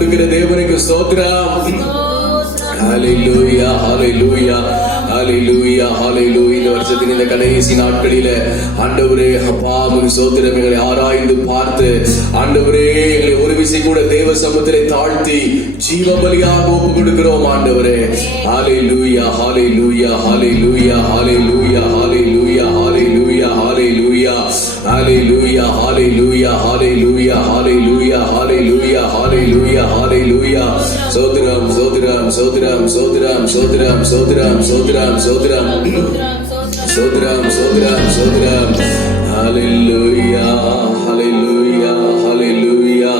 தேவனுக்கு ஸ்தோத்திரம். ஹல்லேலூயா, ஹல்லேலூயா, ஹல்லேலூயா, ஹல்லேலூயா. இந்த வருஷத்தின் இந்த கடைசி நாட்களில ஆண்டவரே அப்பா உமக்கு ஸ்தோத்திரம். எங்களை ஆராய்ந்து பார்த்து ஆண்டவரே எங்களை ஒரு விசை கூட தேவ சமூகத்திலே தாழ்த்தி ஜீவ பலியாக ஒப்பு கொடுக்கிறோம் ஆண்டவரே. ஹல்லேலூயா, ஹல்லேலூயா, ஹல்லேலூயா, ஹல்லேலூயா, ஹல்லேலூயா, ஹல்லேலூயா, ஹல்லேலூயா, ஹல்லேலூயா, ஹல்லேலூயா, ஹல்லேலூயா, ஹல்லேலூயா, ஹல்லேலூயா, ஹல்லேலூயா, ஹல்லேலூயா. ஸ்தோத்திரம், ஸ்தோத்திரம், ஸ்தோத்திரம், ஸ்தோத்திரம், ஸ்தோத்திரம், ஸ்தோத்திரம், ஸ்தோத்திரம், ஸ்தோத்திரம், ஸ்தோத்திரம், ஸ்தோத்திரம், ஸ்தோத்திரம். ஹல்லேலூயா, ஹல்லேலூயா, ஹல்லேலூயா,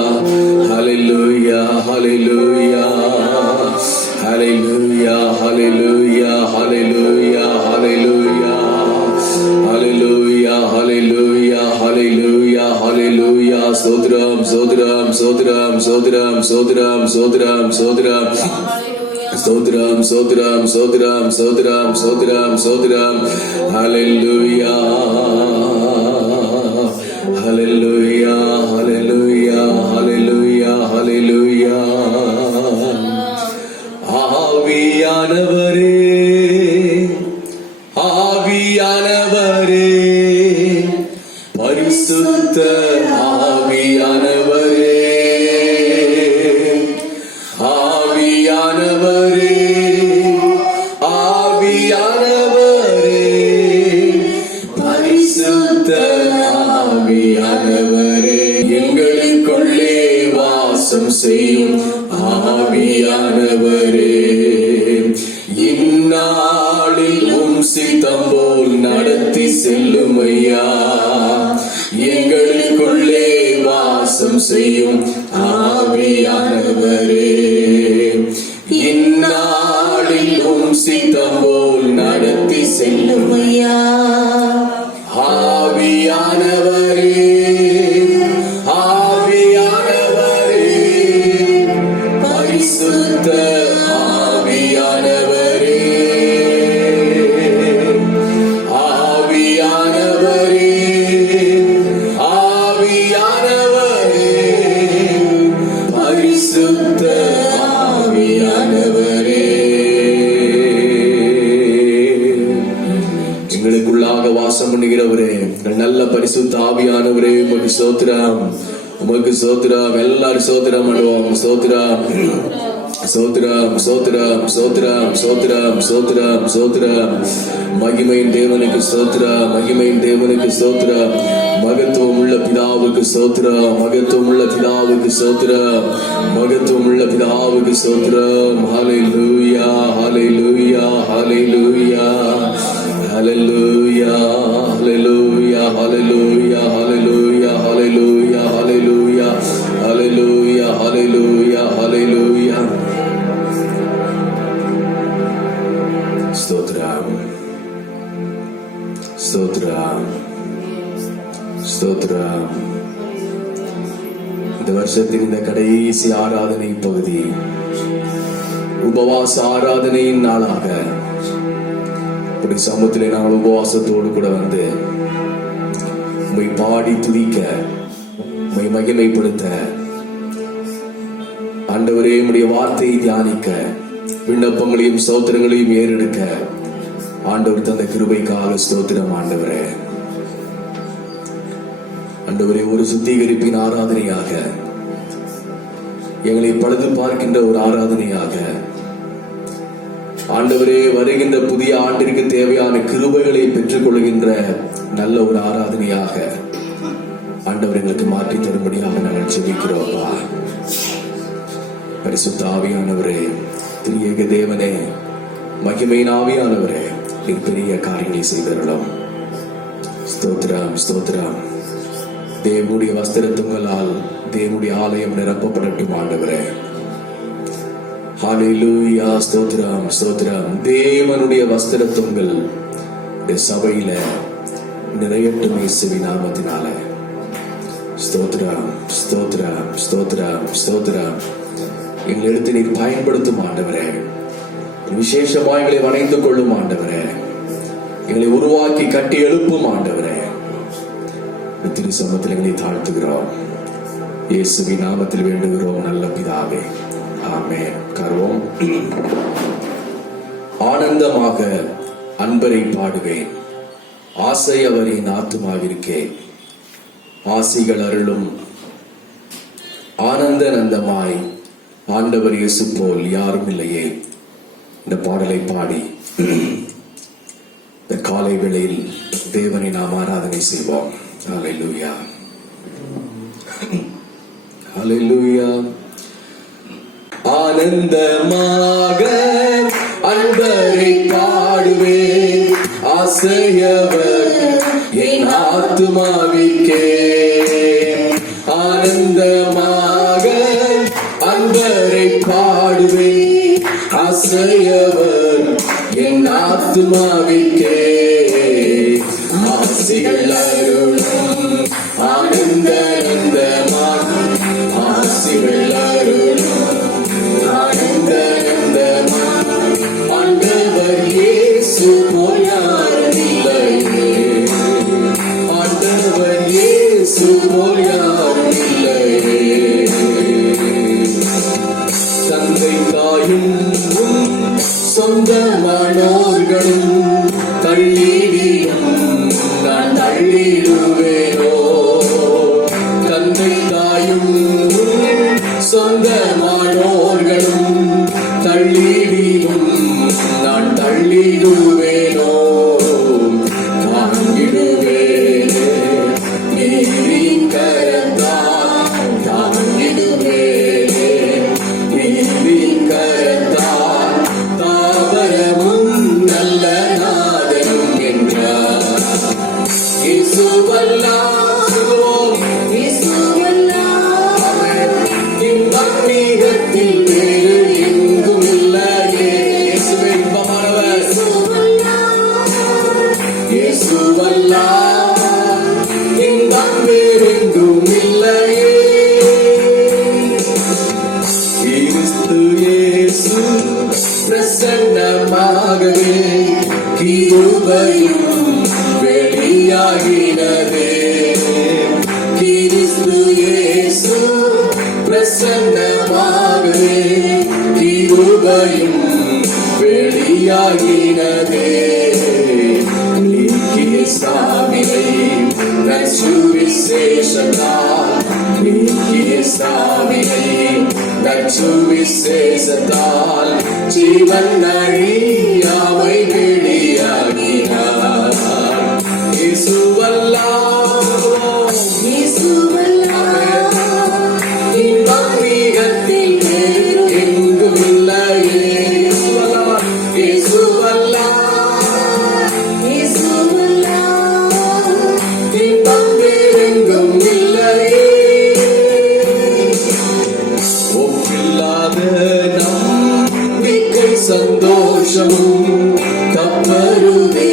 ஹல்லேலூயா, ஹல்லேலூயா, ஹல்லேலூயா, ஹல்லேலூயா, ஹல்லேலூயா, ஹல்லேலூயா, ஹல்லேலூயா, ஹல்லேலூயா, ஹல்லேலூயா, ஹல்லேலூயா. ஸ்தோத்திரம், ஸ்தோத்திரம், ஸ்தோத்திரம், ஸ்தோத்திரம், ஸ்தோத்திரம், ஸ்தோத்திரம், ஸ்தோத்திரம், ஸ்தோத்திரம், ஸ்தோத்திரம், ஸ்தோத்திரம், ஸ்தோத்திரம், ஸ்தோத்திரம், ஸ்தோத்திரம். ஹல்லேலூயா, ஹல்லேலூயா, ஹல்லேலூயா, ஹல்லேலூயா, ஹல்லேலூயா. ஆவியானவரே, ஆவியானவரே, பரிசுத்த ஆவியானவரே, ஆவியானவரே, ஆவியானவரே, பரிசுத்த ஆவியானவரே, எங்களுக்குள்ளே வாசம் செய்யும் ஆவியானவரே, இந்நாளில் உம் சித்தம் போல் நடத்தி செல்லும் ஐயா. எங்களுக்குள்ளே வாசம் செய்யும் ஆவியானவரே, இந்நாளில் உம் சித்தம் போல் நடத்தி செல்லும் ஐயா. ஆவியானவரே, ஆவியானவரே, பரிசுத்த ஆவியானவரே, ஆவியானவரே, ஆவியானவரே, பரிசுத்த ஆவியானவரே. எங்களுக்குள்ளாக வாசம் பண்ணுகிறவரே, நல்ல பரிசுத்த ஆவியானவரே, உமக்கு ஸ்தோத்திரம், உமக்கு ஸ்தோத்திரம். எல்லாரும் ஸ்தோத்திரம் பண்ணுவோம். ஸ்தோத்திரம், ஸ்தோத்திரம், ஸ்தோத்திரம், ஸ்தோத்திரம், ஸ்தோத்திரம், ஸ்தோத்திரம், ஸ்தோத்திரம். மகிமையின் தேவனுக்கு ஸ்தோத்திரம், மகிமையின் தேவனுக்கு ஸ்தோத்திரம். மகத்துவம் உள்ள பிதாவுக்கு ஸ்தோத்திரம், மகத்துவம் உள்ள பிதாவுக்கு ஸ்தோத்திரம், மகத்துவம் உள்ள பிதாவுக்கு ஸ்தோத்திரம். ஹல்லேலூயா, ஹல்லேலூயா, ஹல்லேலூயா, ஹல்லேலூயா, ஹல்லேலூயா, ஹல்லேலூயா, ஹல்லேலூயா, ஹல்லேலூயா, ஹல்லேலூயா, ஹல்லேலூயா, ஹல்லேலூயா, ஹல்லேலூயா. ஸ்தோத்திரம், ஸ்தோத்திரம், ஸ்தோத்திரம். இந்த வருஷத்தின் இந்த கடைசி ஆராதனை பகுதி உபவாச ஆராதனையின் நாளாக இப்படி சமூகத்திலே நாங்கள் உபவாசத்தோடு கூட வந்து உம்மை பாடி துதிக்க, உம்மை மகிமைப்படுத்த, ஆண்டவரே உம்முடைய வார்த்தையை தியானிக்க, விண்ணப்பங்களையும் ஸ்தோத்திரங்களையும் ஏறெடுக்க ஆண்டவர் தந்த கிருபைக்காக ஸ்தோத்திரம். ஆண்டவரே, ஆண்டவரே, ஒரு சுத்திகரிப்பின் ஆராதனையாக, எங்களை பழுது பார்க்கின்ற ஒரு ஆராதனையாக, ஆண்டவரே வருகின்ற புதிய ஆண்டிற்கு தேவையான கிருபைகளை பெற்றுக் கொள்கின்ற நல்ல ஒரு ஆராதனையாக ஆண்டவர் எங்களுக்கு மாற்றி தரும்படியாக நாங்கள் ஜெபிக்கிறோம். பரிசுத்த ஆவியானவரே, திரியேக தேவனே, மகிமையின் ஆவியானவரே, நீர் பெரிய காரியங்களை செய்தருளும். ஸ்தோத்திரம், ஸ்தோத்திரம். தேவனுடைய வஸ்திரத்துங்களால் தேவனுடைய ஆலயம் நிரப்பப்படட்டும் ஆண்டவரே. ஹல்லேலூயா, ஸ்தோத்திரம், ஸ்தோத்திரம். தேவனுடைய வஸ்திரத்துங்கள் சபையில நிறையட்டும் இயேசுவின் நாமத்தினால. ஸ்தோத்திரம், ஸ்தோத்திரம், ஸ்தோத்திரம், ஸ்தோத்திரம். எங்களை எடுத்து நீர் பயன்படுத்தும் ஆண்டவரே. விசேஷமாக எங்களை வணைந்து கொள்ளும் ஆண்டவரே. எங்களை உருவாக்கி கட்டி எழுப்பும் ஆண்டவரே. திரு சமூகத்தில் எங்களை தாழ்த்துகிறோம். இயேசுவின் நாமத்தில் வேண்டுகிறோம் நல்ல பிதாவே, ஆமென். கர்வம். ஆனந்தமாக அன்பரை பாடுவேன், ஆசை அவரின் ஆத்துமாவிற்கே. ஆசிகள் அருளும் ஆனந்த நந்தமாய் ஆண்டவர் இயேசு போல் யாரும் இல்லையே. இந்த பாடலை பாடி இந்த காலை வேளையில் தேவனை நாம் ஆராதனை செய்வோம். ஹல்லேலூயா, ஹல்லேலூயா. ஆனந்தமாக அன்பரை பாடுவேன், ஆசையவர் என் ஆத்துமாவிற்கே. ஆனந்தமாக அன்பரை பாடுவேன், ஆசையவர் என் ஆத்துமாவிற்கே. ஆசிகள் அருளும் ஆனந்த நந்தமாக, ஆசிகள் அருளும் ஆனந்த நந்தமாக, ஆண்டவர் இயேசு போல் யாரும் இல்லையே. ஆண்டவர் இயேசு போல் யாரும் இல்லையே. தந்தை தாயும் சொந்தமானோர்களும் தள்ளிடியும் நான் தள்ளிடுவேனோ. தந்தை தாயும் சொந்தமானோர்களும் தள்ளிடியும் நான் தள்ளிடுவேனோ. தாங்கிடுவேனே நீரின் கரத்தால், தாங்கிடுவேனே நீரின் கரத்தால். தாவரமும் நல்ல நாதனும் என்றார். இயேசுவல்லாஹ், இயேசுவல்லாஹ், இன்பத்தில் வேறு எங்கும் இல்லையே. இயேசுவே இன்பமானவர், இயேசுவல்லாஹ், இன்பம் வேறெங்கும் இல்லையே. கிறிஸ்து இயேசு பிரசன்னமாகவே கிருபையும் வெளியாகினதே. கிறிஸ்து இயேசு பிரசன்னமாகவே கிருபையும் வெளியாகினதே. நீக்கிய சாவினை நற்சுவிசேஷத்தால், நீக்கிய சாவினை நற்சுவிசேஷத்தால் ஜீவன் அழியாமை வெளியாகினார். இயேசுவல்லாஹ், இயேசுவல்லாஹ், இன்பம் மிகத்தில் வேறு எங்கும் இல்லையே. இயேசுவல்லாஹ், இயேசுவல்லாஹ், இன்பம் வேறெங்கும் இல்லையே. ஒப்பில்லாத நம்பிக்கை சந்தோஷமும் கப்பருதே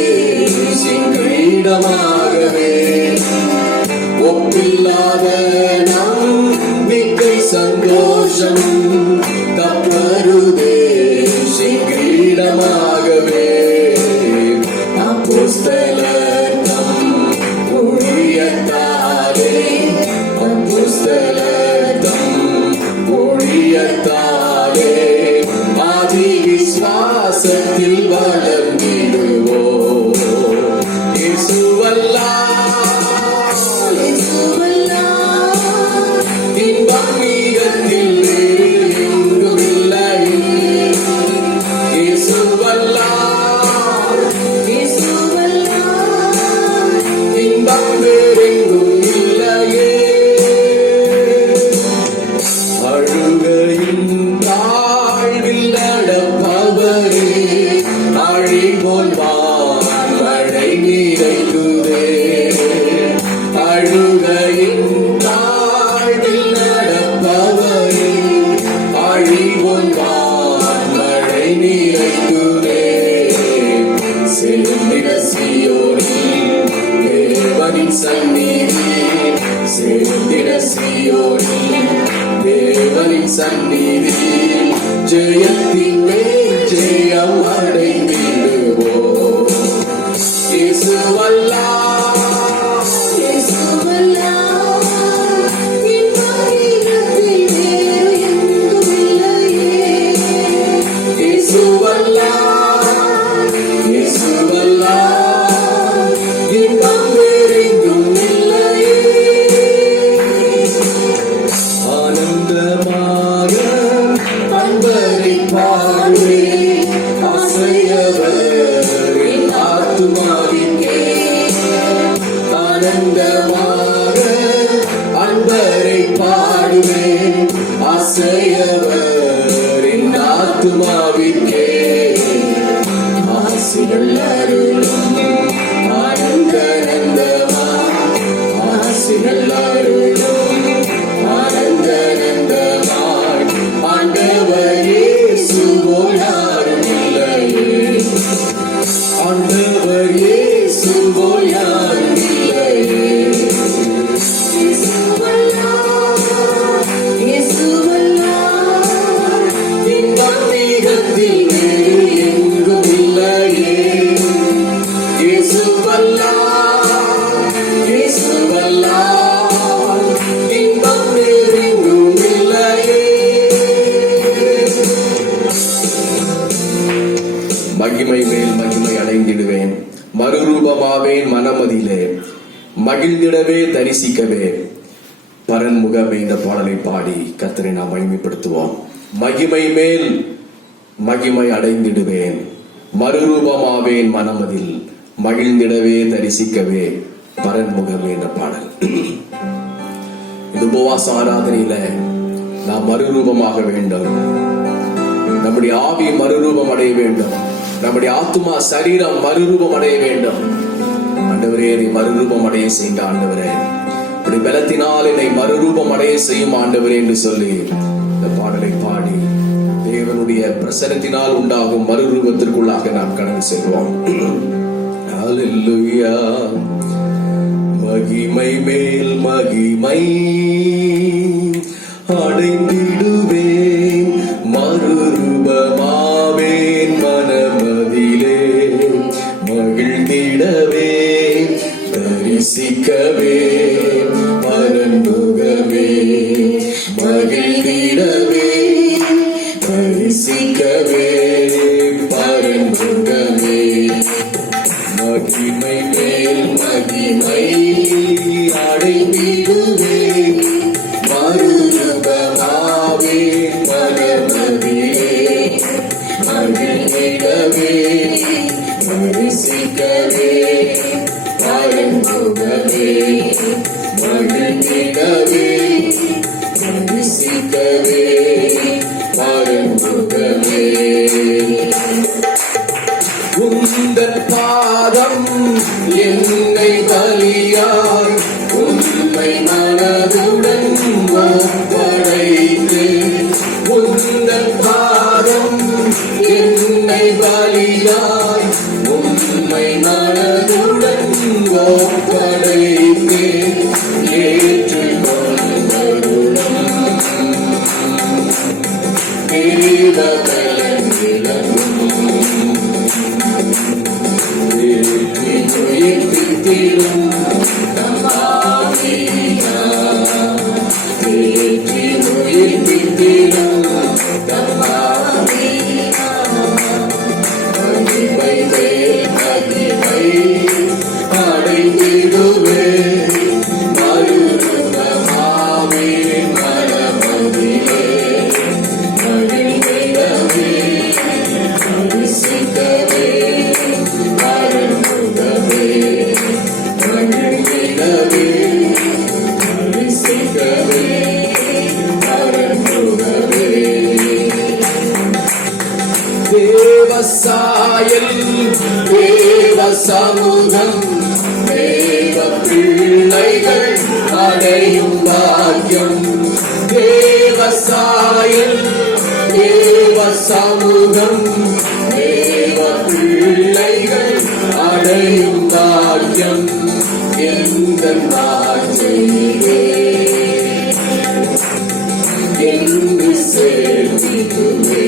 சிங்கீடமாகவே. ஒப்பில்லாத நம்பிக்கை சந்தோஷமும் கப்பருதே சிங்கீடமாகவே. அப்போஸ்தலர் தம் ஊழியத்தாலே, அப்போஸ்தலர் தம் ஊழியத்தாலே ஆதி விசுவாசத்தில் வளர்ந்திடுவோம். இயேசுவல்லாஹ், இயேசுவல்லாஹ், இன்பம் மிகத்தில் வேறு எங்கும் இல்லையே. இயேசுவல்லாஹ், இயேசுவல்லாஹ், இன்பம் வேறெங்கும் இல்லையே. அழுகையின் தாழ்வில் நடப்பவரே, அழிபோல் வான்மழை நிறைக்குதே. அழுகையின் தாழ்வில் நடப்பவரே, அழிபோல் வான்மழை நிறைக்குதே. சேர்ந்திட சீயோனில் தேவனின் சந்நிதி, சேர்ந்திட சீயோனில் தேவனின் சந்நிதி. ஜெயத்தின் மேல் ஜெயம் அடைந்திடுவோம். இயேசுவல்லாஹ், இயேசுவல்லாஹ், இன்பம் ஆத்துமாவிற்கே ஆசிகள் அருளும் ஆனந்தனந்தமா ஆசிகள் அருளும் ஆனந்தனந்தமாய் ஆண்டவர் இயேசு போல் யாரும் இல்லையே ஆண்டவர் இயேசு போல் யாரும் இல்லையே மகிமை மேல் மகிமை அடைந்திடுவேன், மறுரூபமாவேன் மனமதிலே, மகிழ்ந்திடவே தரிசிக்கவே பரன்முகமே. இந்த பாடலை பாடி கர்த்தரை நாம் மகிமைப்படுத்துவோம். மகிமை மேல் மகிமை அடைந்திடுவேன், மறுரூபமாவேன் மனமதில், மகிழ்ந்திடவே தரிசிக்கவே பரன்முகமே என்ற பாடல். இது உபவாச ஆராதனையில நாம் மறுரூபமாக வேண்டும். நம்முடைய ஆவி மறுரூபம் அடைய வேண்டும். நம்முடைய ஆத்துமா சரீரம் மறுரூபம் அடைய வேண்டும். ஆண்டவரே, என்னை மறுரூபம் அடைய செய்யுங்க ஆண்டவரே, அப்படி பலத்தினால் என்னை மறுரூபம் அடைய செய்யும் ஆண்டவரே என்று சொல்லி இந்த பாடலை பாடி தேவனுடைய பிரசன்னத்தினால் உண்டாகும் மறுரூபத்திற்குள்ளாக நாம் கடந்து செல்வோம். ஹல்லேலூயா. மகிமை மேல் மகிமை அடைந்திடுவேன், மறுரூபமாவேன் மனமதிலே, மகிழ்ந்திடவே தரிசிக்கவே பரன்முகமே, மகிழ்ந்திடவே தரிசிக்கவே பரன்முகமே. மகிமை மேல் மகிமை அடைந்திடுவே, மறுரூபமாவே மனமதிலே, மகிழ்ந்திடவே தரிசிக்கவே பரன்முகமே, மகிழ்ந்திடவே தரிசிக்கவே பரன்முகமே. உந்தன் பாதம் என்னை பலியாய் உண்மை மனதுடன் ஒப்படைத்து, உந்தன் பாதம் என்னை பலியாய் உண்மை மனதுடன் ஒப்படைத்து, ஏற்றுக்கொண்டருளும் தேவபலன் விளங்கும், உயிர்ப்பித்திடும் தம்மாவியா, உயிர்ப்பித்திடும் தம்மாவியா. மகிமை மேல் மகிமை அடைந்திடுவே, மறுரூபமாவே மனமதிலே, மகிழ்ந்திடவே தரிசிக்கவே பரன்முகமே, மகிழ்ந்திடவே தரிசிக்கவே பரன்முகமே. தேவசாயல் தேவ சமூகம் தேவ பிள்ளைகள் அடையும் பாக்கியம், தேவசாயல் தேவ சமூகம் தேவ பிள்ளைகள் அடையும் பாக்கியம், எந்த நாட்சிலே என்று சேர்ந்திடுவே,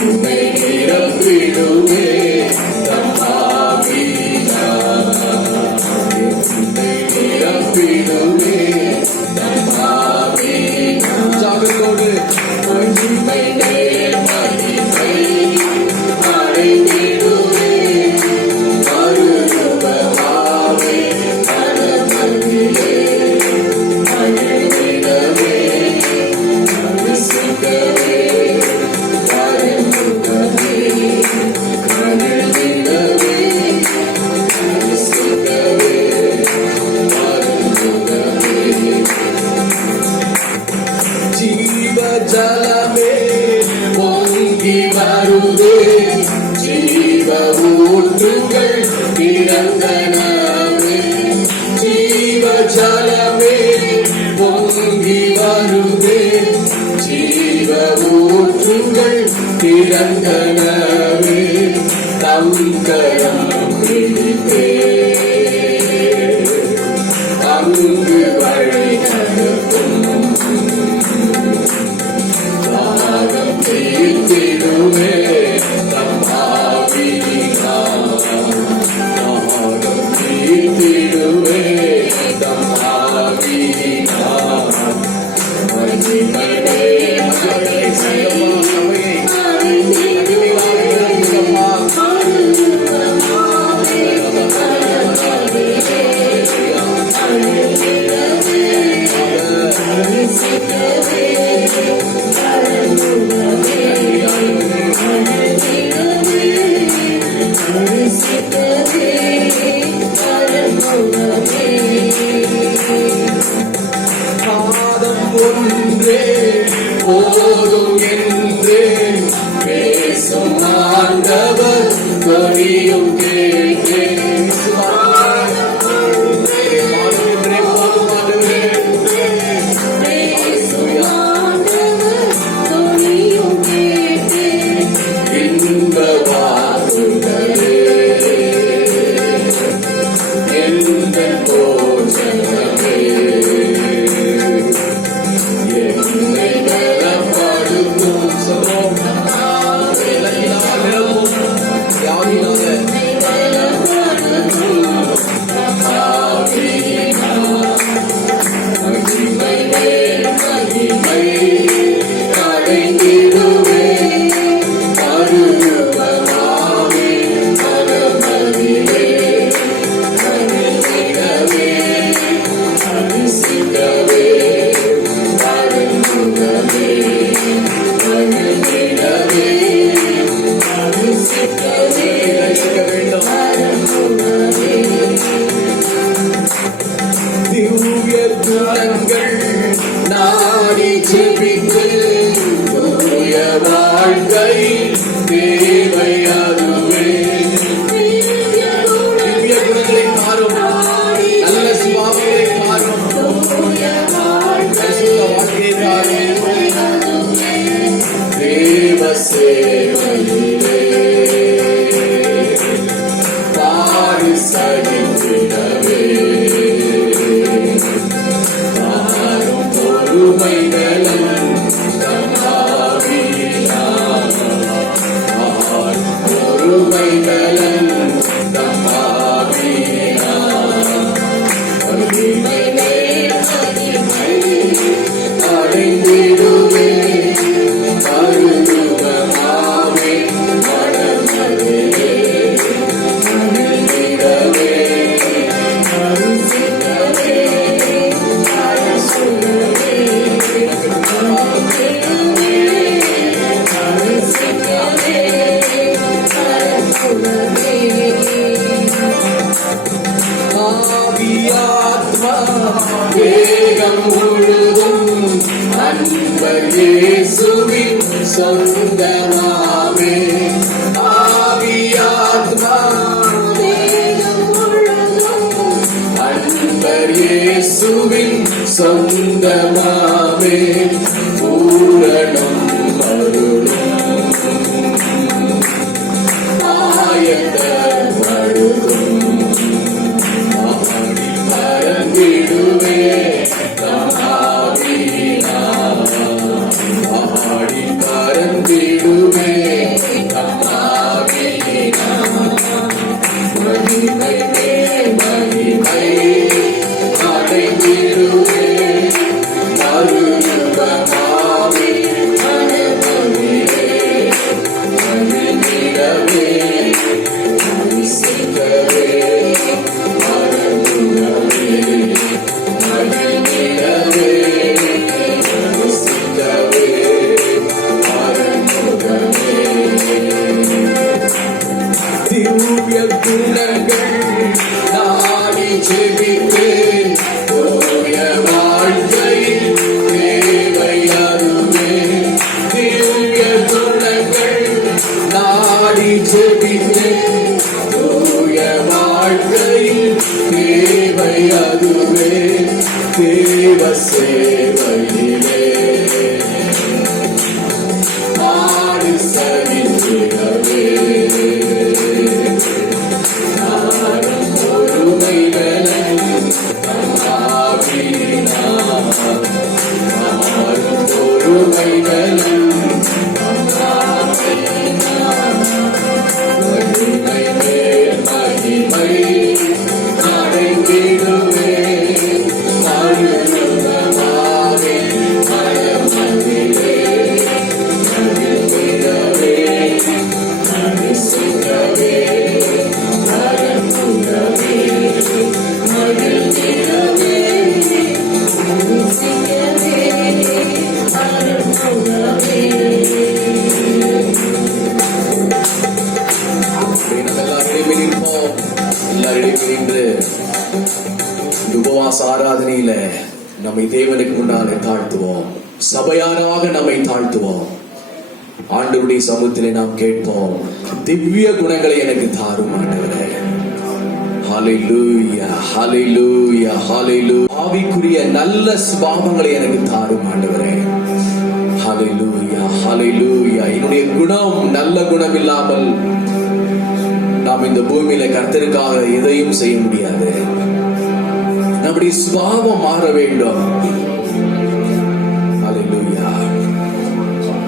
என்னை நிரப்பிடுவே தம்மாவியா, என்னை நிரப்பிடுவே தம்மாவியா. ஜாகத்தோடு மகிமை மேல் மகிமை அடைந்திடுவே, மறுரூபமாவே மனமதிலே, மகிழ்ந்திடவே ஜலமே பொங்கி வருதே, ஜீவ ஊற்றுகள் திறந்தனவே. ஜீவ ஜலமே பொங்கி வருதே, ஜீவ ஊற்றுகள் திறந்தனவே. தம் கரம் பிடித்தே அங்கு வழி நடத்தும், தாகம் தீர்த்திடுமே தம் ஆவியினால். தாகம் தீர்த்திடுமே தம் ஆவியினால். மகிமையே மகளை சகமானவை பாதம் ஒன்றே போதும் என்றே பேசும் ஆண்டவர் கொடியும் கேட்டேன். நாடி ஜெபித்து தூய வாழ்க்கை தேவை அதுவே. திவ்ய குணங்களை மாறும், நல்ல சுபாவங்களை மாறும், வாழ்க்கையை மாறும். தேவ சேவையிலே பாடி சகித்திடவே பொறுமைகளும் தம் ஆவியினால். பொறுமைகளும் தம் ஆவியினால். மகிமையே அடைந்திடுவே பருவமாவே மனமதிலே மகிழ்ந்திடவே ஆவியாத்மா வேகம் முழுதும் அன்பர் இயேசுவின் சொந்தமாமே. ஆவியாத்மா வேகம் முழுதும் அன்பர் இயேசுவின் சொந்தமாமே. பூரணம் அருளும் ஆயத்தப்படுத்தும் ஆடி பறந்திடுவே தம் ஆவியினால். ஆடி பறந்திடுவே தம் ஆவியினால். மகிமை மகிமை அடைந்திடுவே அருள்வ நம்மை தேவனுக்கு முன்னாலே தாழ்த்துவோம். சபையாராக நம்மை தாழ்த்துவோம். ஆண்டவருடைய சமூகத்திலே நாம் கேட்போம், திவ்ய குணங்களை எனக்கு தாரும் ஆண்டவரே. ஹல்லேலூயா, ஹல்லேலூயா, ஹல்லேலூயா. ஆவிக்குரிய நல்ல சுபாவங்களை எனக்கு தாரும் ஆண்டவரே. ஹல்லேலூயா, ஹல்லேலூயா. என்னுடைய குணம் நல்ல குணம் இல்லாமல் நாம் இந்த பூமியில கர்த்தருக்காக எதையும் செய்ய முடியாது. நம்முடைய சுபாவம் மாற வேண்டும். ஹல்லேலூயா.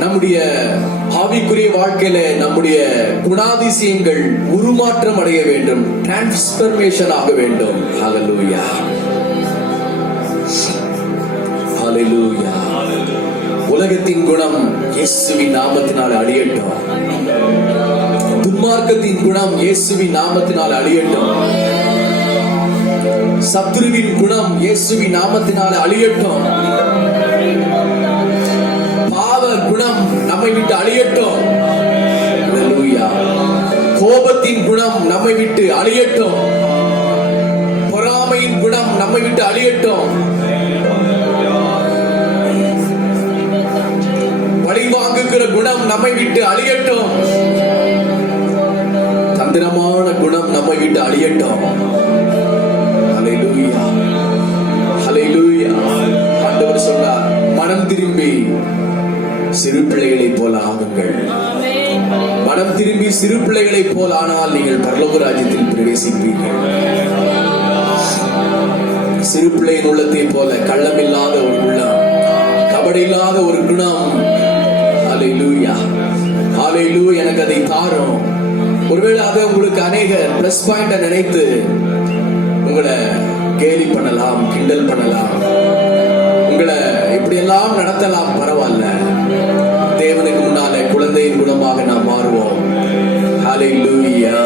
நம்முடைய ஆவிக்குரிய வாழ்க்கையில நம்முடைய குணாதிசயங்கள் உருமாற்றம் அடைய வேண்டும், டிரான்ஸ்பர்மேஷன் ஆக வேண்டும். ஹல்லேலூயா, ஹல்லேலூயா. உலகத்தின் குணம் இயேசுவின் நாமத்தினால் அழியட்டும். துன்மார்க்கத்தின் குணம் இயேசுவின் நாமத்தினால் அழியட்டும். சத்ருவின் குணம் இயேசுவின் நாமத்தினால் அழியட்டும். பாவ குணம் நம்மை விட்டு அழியட்டும். ஹல்லேலூயா. கோபத்தின் குணம் நம்மை விட்டு அழியட்டும். பொறாமையின் குணம் நம்மை விட்டு அழியட்டும். பழி வாங்குகிற குணம் நம்மை விட்டு அழியட்டும். தந்திரமான குணம் நம்மை விட்டு அழியட்டும். ஹல்லேலூயா, ஹல்லேலூயா. ஆண்டவர் சொன்னார், மனம் திரும்பி சிறு பிள்ளைகளைப் போல ஆகுங்கள். மனம் திரும்பி சிறு பிள்ளைகளைப் போல் ஆனால் நீங்கள் பரலோக ராஜ்யத்தில் பிரவேசிப்பீர்கள். சிறு பிள்ளையின் உள்ளத்தை போல கள்ளமில்லாத ஒரு உள்ளம், கபடில்லாத ஒரு குணம். ஹல்லேலூயா, ஹல்லேலூயா. எனக்கு அதை தாரும். ஒருவேளை அதை உங்களுக்கு அநேக பிளஸ் பாயிண்ட நினைத்து உங்களை கேலி பண்ணலாம், கிண்டல் பண்ணலாம், உங்களை எப்படியெல்லாம் நடத்தலாம், பரவாயில்ல. தேவனுக்கு முன்னாலே குழந்தையின் குணமாக நாம் மாறுவோம். ஹல்லேலூயா.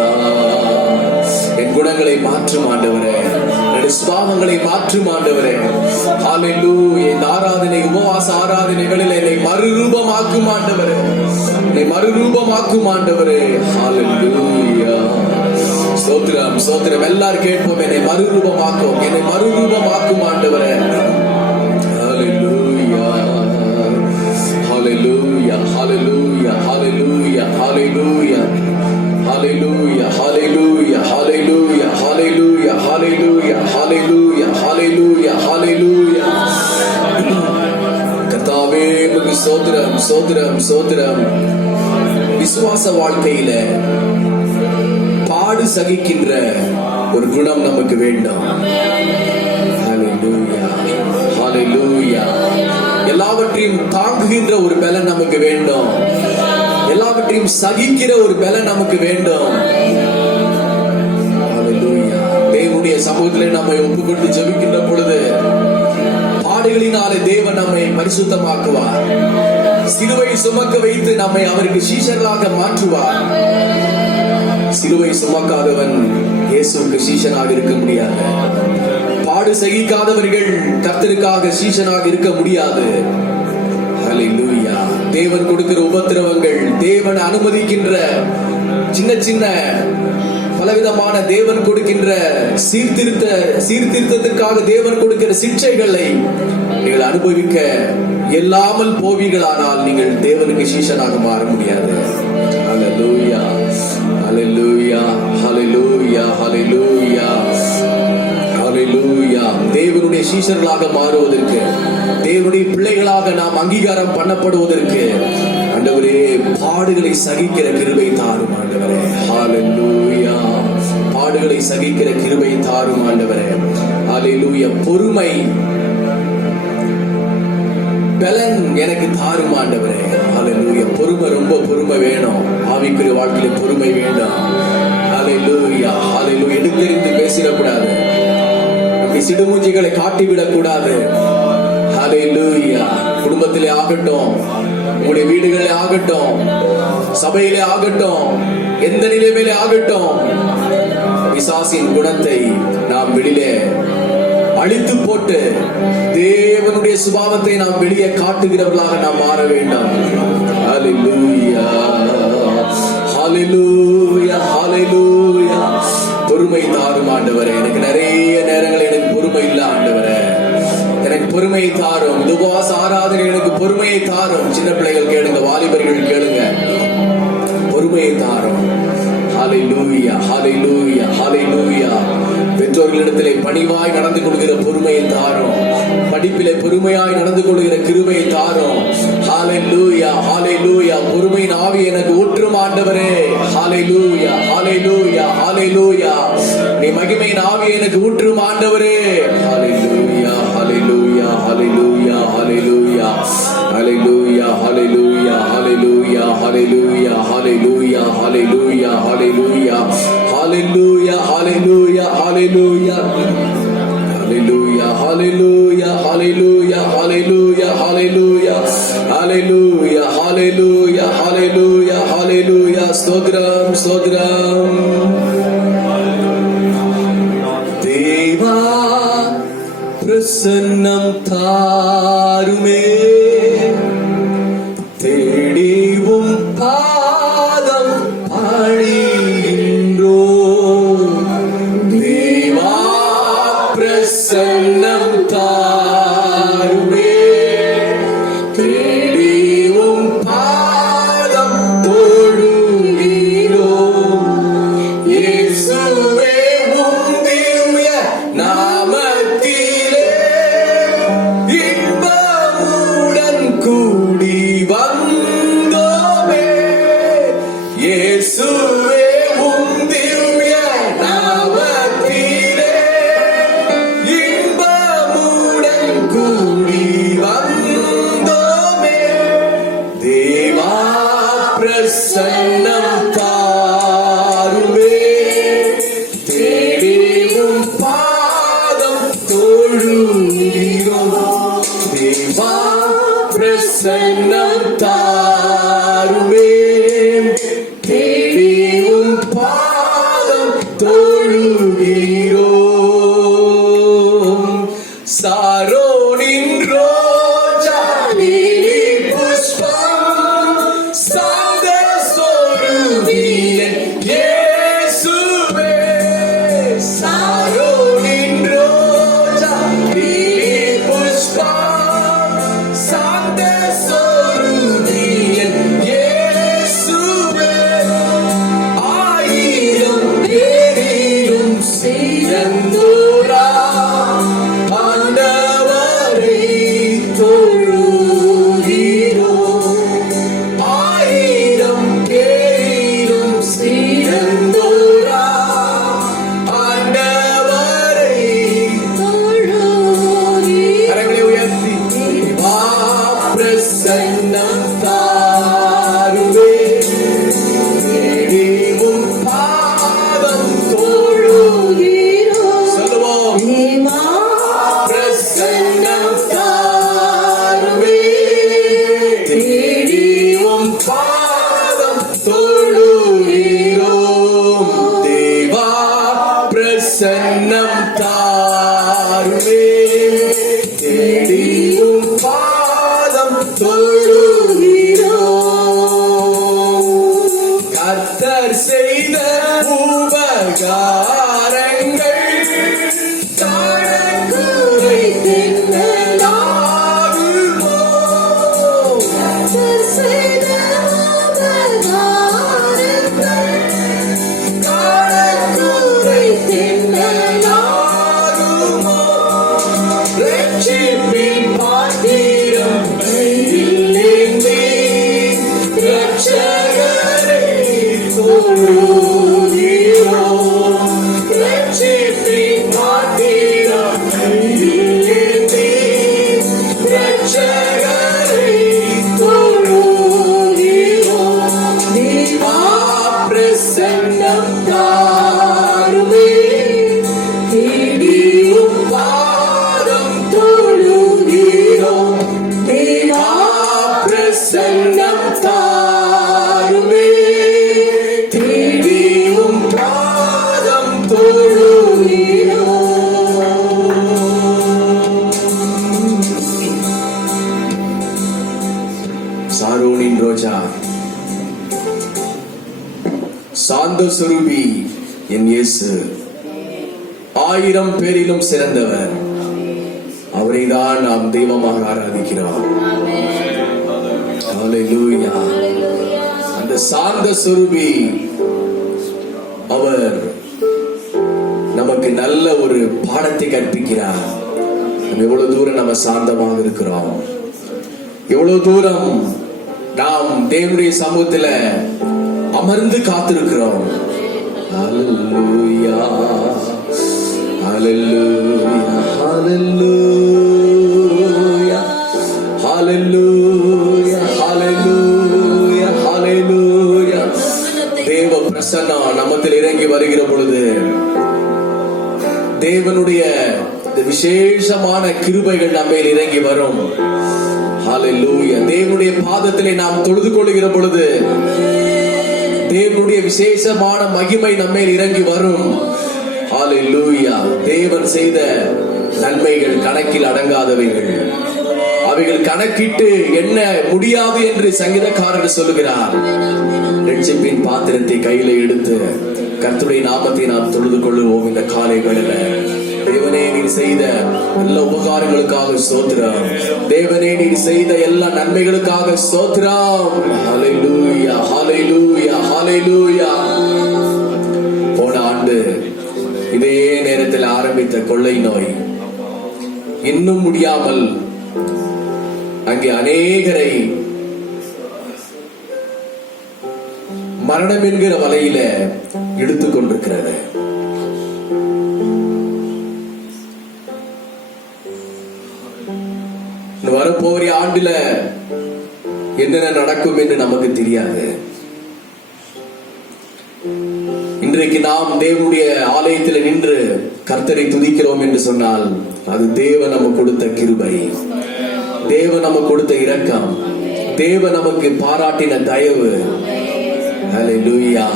என் குணங்களை மாற்றும் ஆண்டவரே, என்னுடைய சுபாவங்களை மாற்றும் ஆண்டவரே. ஹல்லேலூயா. இந்த ஆராதனை, உபவாச ஆராதனைகளில் என்னை மறுரூபமாக்கும் ஆண்டவரே, என்னை மறுரூபமாக்கும் ஆண்டவரே. ஹல்லேலூயா. ஸ்தோத்திரம், ஸ்தோத்திரம். எல்லாரும் கேட்போம், என்னை மறுரூபமாக்கும், என்னை மறுரூபமாக்கும் ஆண்டவரே. ஹல்லேலூயா, ஹல்லேலூயா, ஹல்லேலூயா, ஹல்லேலூயா, ஹல்லேலூயா, ஹல்லேலூயா, ஹல்லேலூயா, ஹல்லேலூயா, ஹல்லேலூயா, ஹல்லேலூயா, ஹல்லேலூயா, ஹல்லேலூயா, ஹல்லேலூயா. கர்த்தாவே உமக்கு ஸ்தோத்திரம், ஸ்தோத்திரம், ஸ்தோத்திரம். விசுவாச வாழ்க்கையில பாடு சகிக்கின்ற ஒரு குணம் நமக்கு வேண்டும். ஹல்லேலூயா, ஹல்லேலூயா. எல்லாவற்றையும் தாங்குகின்ற ஒரு பலன் நமக்கு வேண்டும். எல்லாவற்றையும் சகிக்கிற ஒரு பலன் நமக்கு வேண்டும். ஹல்லேலூயா. தேவனுடைய சமூகத்திலே நம்மை ஒப்புக்கொண்டு ஜெபிக்கின்ற பொழுது பாடுகளினாலே தேவன் நம்மை பரிசுத்தமாக்குவார். சிலுவை சுமக்க வைத்து நம்மை அவருக்கு சீஷர்களாக மாற்றுவார். சிலுவை சுமக்காதவன் இயேசுவுக்கு சீஷனாக இருக்க முடியாது. பாடு சகிக்காதவர்கள் கர்த்தருக்காக சீஷனாக இருக்க முடியாது. ஹல்லேலூயா. தேவன் கொடுக்கிற உபத்திரவங்கள், தேவன் அனுமதிக்கின்ற சின்ன சின்ன பலவிதமான தேவன் கொடுக்கின்ற சீர்திருத்தத்திற்காக தேவன் கொடுக்கிற சிக்ஷைகளை நீங்கள் அனுபவிக்க இயலாமல் போவீர்களானால் நீங்கள் தேவனுக்கு சீஷனாக மாற முடியாது. ஹல்லேலூயா, ஹல்லேலூயா, ஹல்லேலூயா, ஹல்லேலூயா, ஹல்லேலூயா. தேவனுடைய சீஷர்களாக மாறுவதற்கு, தேவனுடைய பிள்ளைகளாக நாம் அங்கீகாரம் பண்ணப்படுவதற்கு ஆண்டவரே பாடுகளை சகிக்கிற கிருபை தாரும் ஆண்டவரே. ஹல்லேலூயா. பாடுகளை சகிக்கிற கிருபை தாரும் ஆண்டவரே. ஹல்லேலூயா. பொறுமை பலன் எனக்கு தாரும் ஆண்டவரே. ஹல்லேலூயா. பொறுமை, ரொம்ப பொறுமை வேணும். ஆவிக்குரிய வாழ்க்கையில பொறுமை வேண்டும். ஹல்லேலூயா, ஹல்லேலூயா. எடுத்தெறிந்து பேசிடக்கூடாது. சிடுமூஞ்சிகளை காட்டிவிடக் கூடாது. ஹல்லேலூயா. குடும்பத்திலே ஆகட்டும், உங்களுடைய வீடுகளிலே ஆகட்டும், சபையிலே ஆகட்டும், எந்த நிலைமையிலே ஆகட்டும், பிசாசின் குணத்தை நாம் வெளியிலே அழித்து போட்டு தேவனுடைய சுபாவத்தை நாம் வெளியே காட்டுகிறவர்களாக நாம் மாற வேண்டும். ஹல்லேலூயா, ஹல்லேலூயா, ஹல்லேலூயா. பொறுமை தாரும் ஆண்டவரே. எனக்கு நிறைய நேரங்கள் எனக்கு பொறுமை இல்ல ஆண்டவரே. எனக்கு பொறுமையை தாரும். இந்த உபவாச ஆராதனை எனக்கு பொறுமையை தாரும். சின்ன பிள்ளைகள் கேளுங்க, வாலிபர்கள் கேளுங்க, பொறுமையை தாரும். ஹல்லேலூயா, ஹல்லேலூயா, ஹல்லேலூயா. பெற்றோர்களிடத்திலே பணிவாய் நடந்து கொள்கிற பொறுமையை தாரும். படிப்பிலே பொறுமையாய் நடந்து கொள்கிற கிருபையை தாரும். ஹல்லேலூயா, ஹல்லேலூயா. பொறுமையின் ஆவி எனக்கு ஊற்றும் ஆண்டவரே. ஹல்லேலூயா, ஹல்லேலூயா, ஹல்லேலூயா. நீ மகிமையின் ஆவி எனக்கு ஊற்றும் ஆண்டவரே. ஹல்லேலூயா, ஹல்லேலூயா, ஹல்லேலூயா, ஹல்லேலூயா, ஹல்லேலூயா, ஹல்லேலூயா, ஹல்லேலூயா, ஹல்லேலூயா, ஹல்லேலூயா, ஹல்லேலூயா, ஹல்லேலூயா, ஹல்லேலூயா, ஹல்லேலூயா, ஹல்லேலூயா, ஹalleluya, hallelujah, hallelujah, hallelujah, hallelujah, hallelujah, hallelujah, hallelujah, hallelujah. Stotram, stotram. Deva prasannam tharume, thedivum paadam paadindro. Deva பிரசன்னம் தாருமே, தேடிவும் பாதம் தொழுகிறோம். இயேசுவே உம் திவ்ய நாமத்திலே இன்பமுடன் கூடி வந்தோமே. இயேசுவே உம் திவ்ய நாமத்திலே கூடி வந்தோமே. தேவா பிரசன்னம் தாருமே, தேடிவும் பாதம் தொழுகிறோம். தேவா பிரசன்னம் தாருமே, தேடிவும் பாதம் தொழுகிறோம். சாரோனின் ரோஜா நீலி புஷ்பம் சாந்த சொருவியன் இயேசுவே. சாரோனின் ரோஜா நீலி புஷ்பம் சாந்த சொருவியன் இயேசுவே. ஆயிரம் பேரிலும் சிறந்தோரா பிரசன்னம் தாருமே, தேடிவும் பாதம் தொழுகிறோம். சொல்லுவோம். பிரசன்னம் தாருமே, தேடிவும் பாதம் தொழுகிறோம். தேவா பிரசன்னம் தாருமே, தேடிவும் பாதம் தொழுகிறோம். கர்த்தர் செய்த உபகாரங்கள் தாழக்குறை தென்னலாகுமோ. கர்த்தர் செய்த உபகாரங்கள் தாழக்குறை தென்னலாகுமோ. ரட்சிப்பின் பாத்திரம் ரட்சகரை தொழுகிறோம். ரட்சிப்பின் பாத்திரம் ரட்சகரை தொழுகிறோம். தேவா பிரசன்னம் தாருமே, தேடிவும் பாதம் தொழுகிறோம். தேவா பிரசன்னம் தாருமே, தேடிவும் பாதம் தொழுகிறோம். சாரோனின் ரோஜா சாந்த சுரூபி என் இயேசு 1000 பேரிலும் சிறந்தவர். அவரை அவரைதான் நாம் தெய்வமாக ஆராதிக்கிறோம். ஹல்லேலூயா. அந்த சாந்த சுரூபி அவர் நமக்கு நல்ல ஒரு பாடத்தை கற்பிக்கிறார். எவ்வளவு தூரம் நம்ம சாந்தமாக இருக்கிறோம், எவ்வளவு தூரம் நாம் தேவனுடைய சமூகத்துல அமர்ந்து காத்திருக்கிறோம். ஹல்லேலூயா, ஹல்லேலூயா, ஹல்லேலூயா, ஹல்லேலூயா, ஹல்லேலூயா, ஹல்லேலூயா. தேவ பிரசன்னம் நம்மத்தில் இறங்கி வருகிற பொழுது தேவனுடைய விசேஷமான கிருபைகள் நம்மேல் இறங்கி வரும். ஹல்லேலூயா. தேவனுடைய பாதத்திலே நாம் தொழுது கொள்ளுகிற பொழுது தேவனுடைய விசேஷமான மகிமை நம்மேல் இறங்கி வரும். ஹல்லேலூயா. தேவன் செய்த நன்மைகள் கணக்கில் அடங்காதவைகள், அவைகள் கணக்கிட்டு எண்ண முடியாது என்று சங்கீதக்காரர் சொல்லுகிறார். ரட்சிப்பின் பாத்திரத்தை கையில எடுத்து கர்த்தருடைய நாமத்தை நாம் தொழுது கொள்ளுவோம். இந்த காலை வேளையில தேவனே நீர் செய்த எல்லா உபகாரங்களுக்காக ஸ்தோத்திரம். தேவனே நீர் செய்த எல்லா நன்மைகளுக்காக ஸ்தோத்திரம். ஹல்லேலூயா, ஹல்லேலூயா, ஹல்லேலூயா. போன ஆண்டு இதே நேரத்தில் ஆரம்பித்த கொள்ளை நோய் இன்னும் முடியாமல் அங்கே அநேகரை மரணம் என்கிற வலையில எடுத்துக் கொண்டிருக்கிறது. வரப்போகிற ஆண்டுல என்னென்ன நடக்கும் என்று நமக்கு தெரியாது. இன்றைக்கு நாம் தேவனுடைய ஆலயத்தில் நின்று கர்த்தரை துதிக்கிறோம் என்று சொன்னால் அது தேவன் நமக்கு கொடுத்த கிருபை, தேவன் நமக்கு கொடுத்த இரக்கம், தேவன் நமக்கு பாராட்டின தயவு. ஹல்லேலூயா,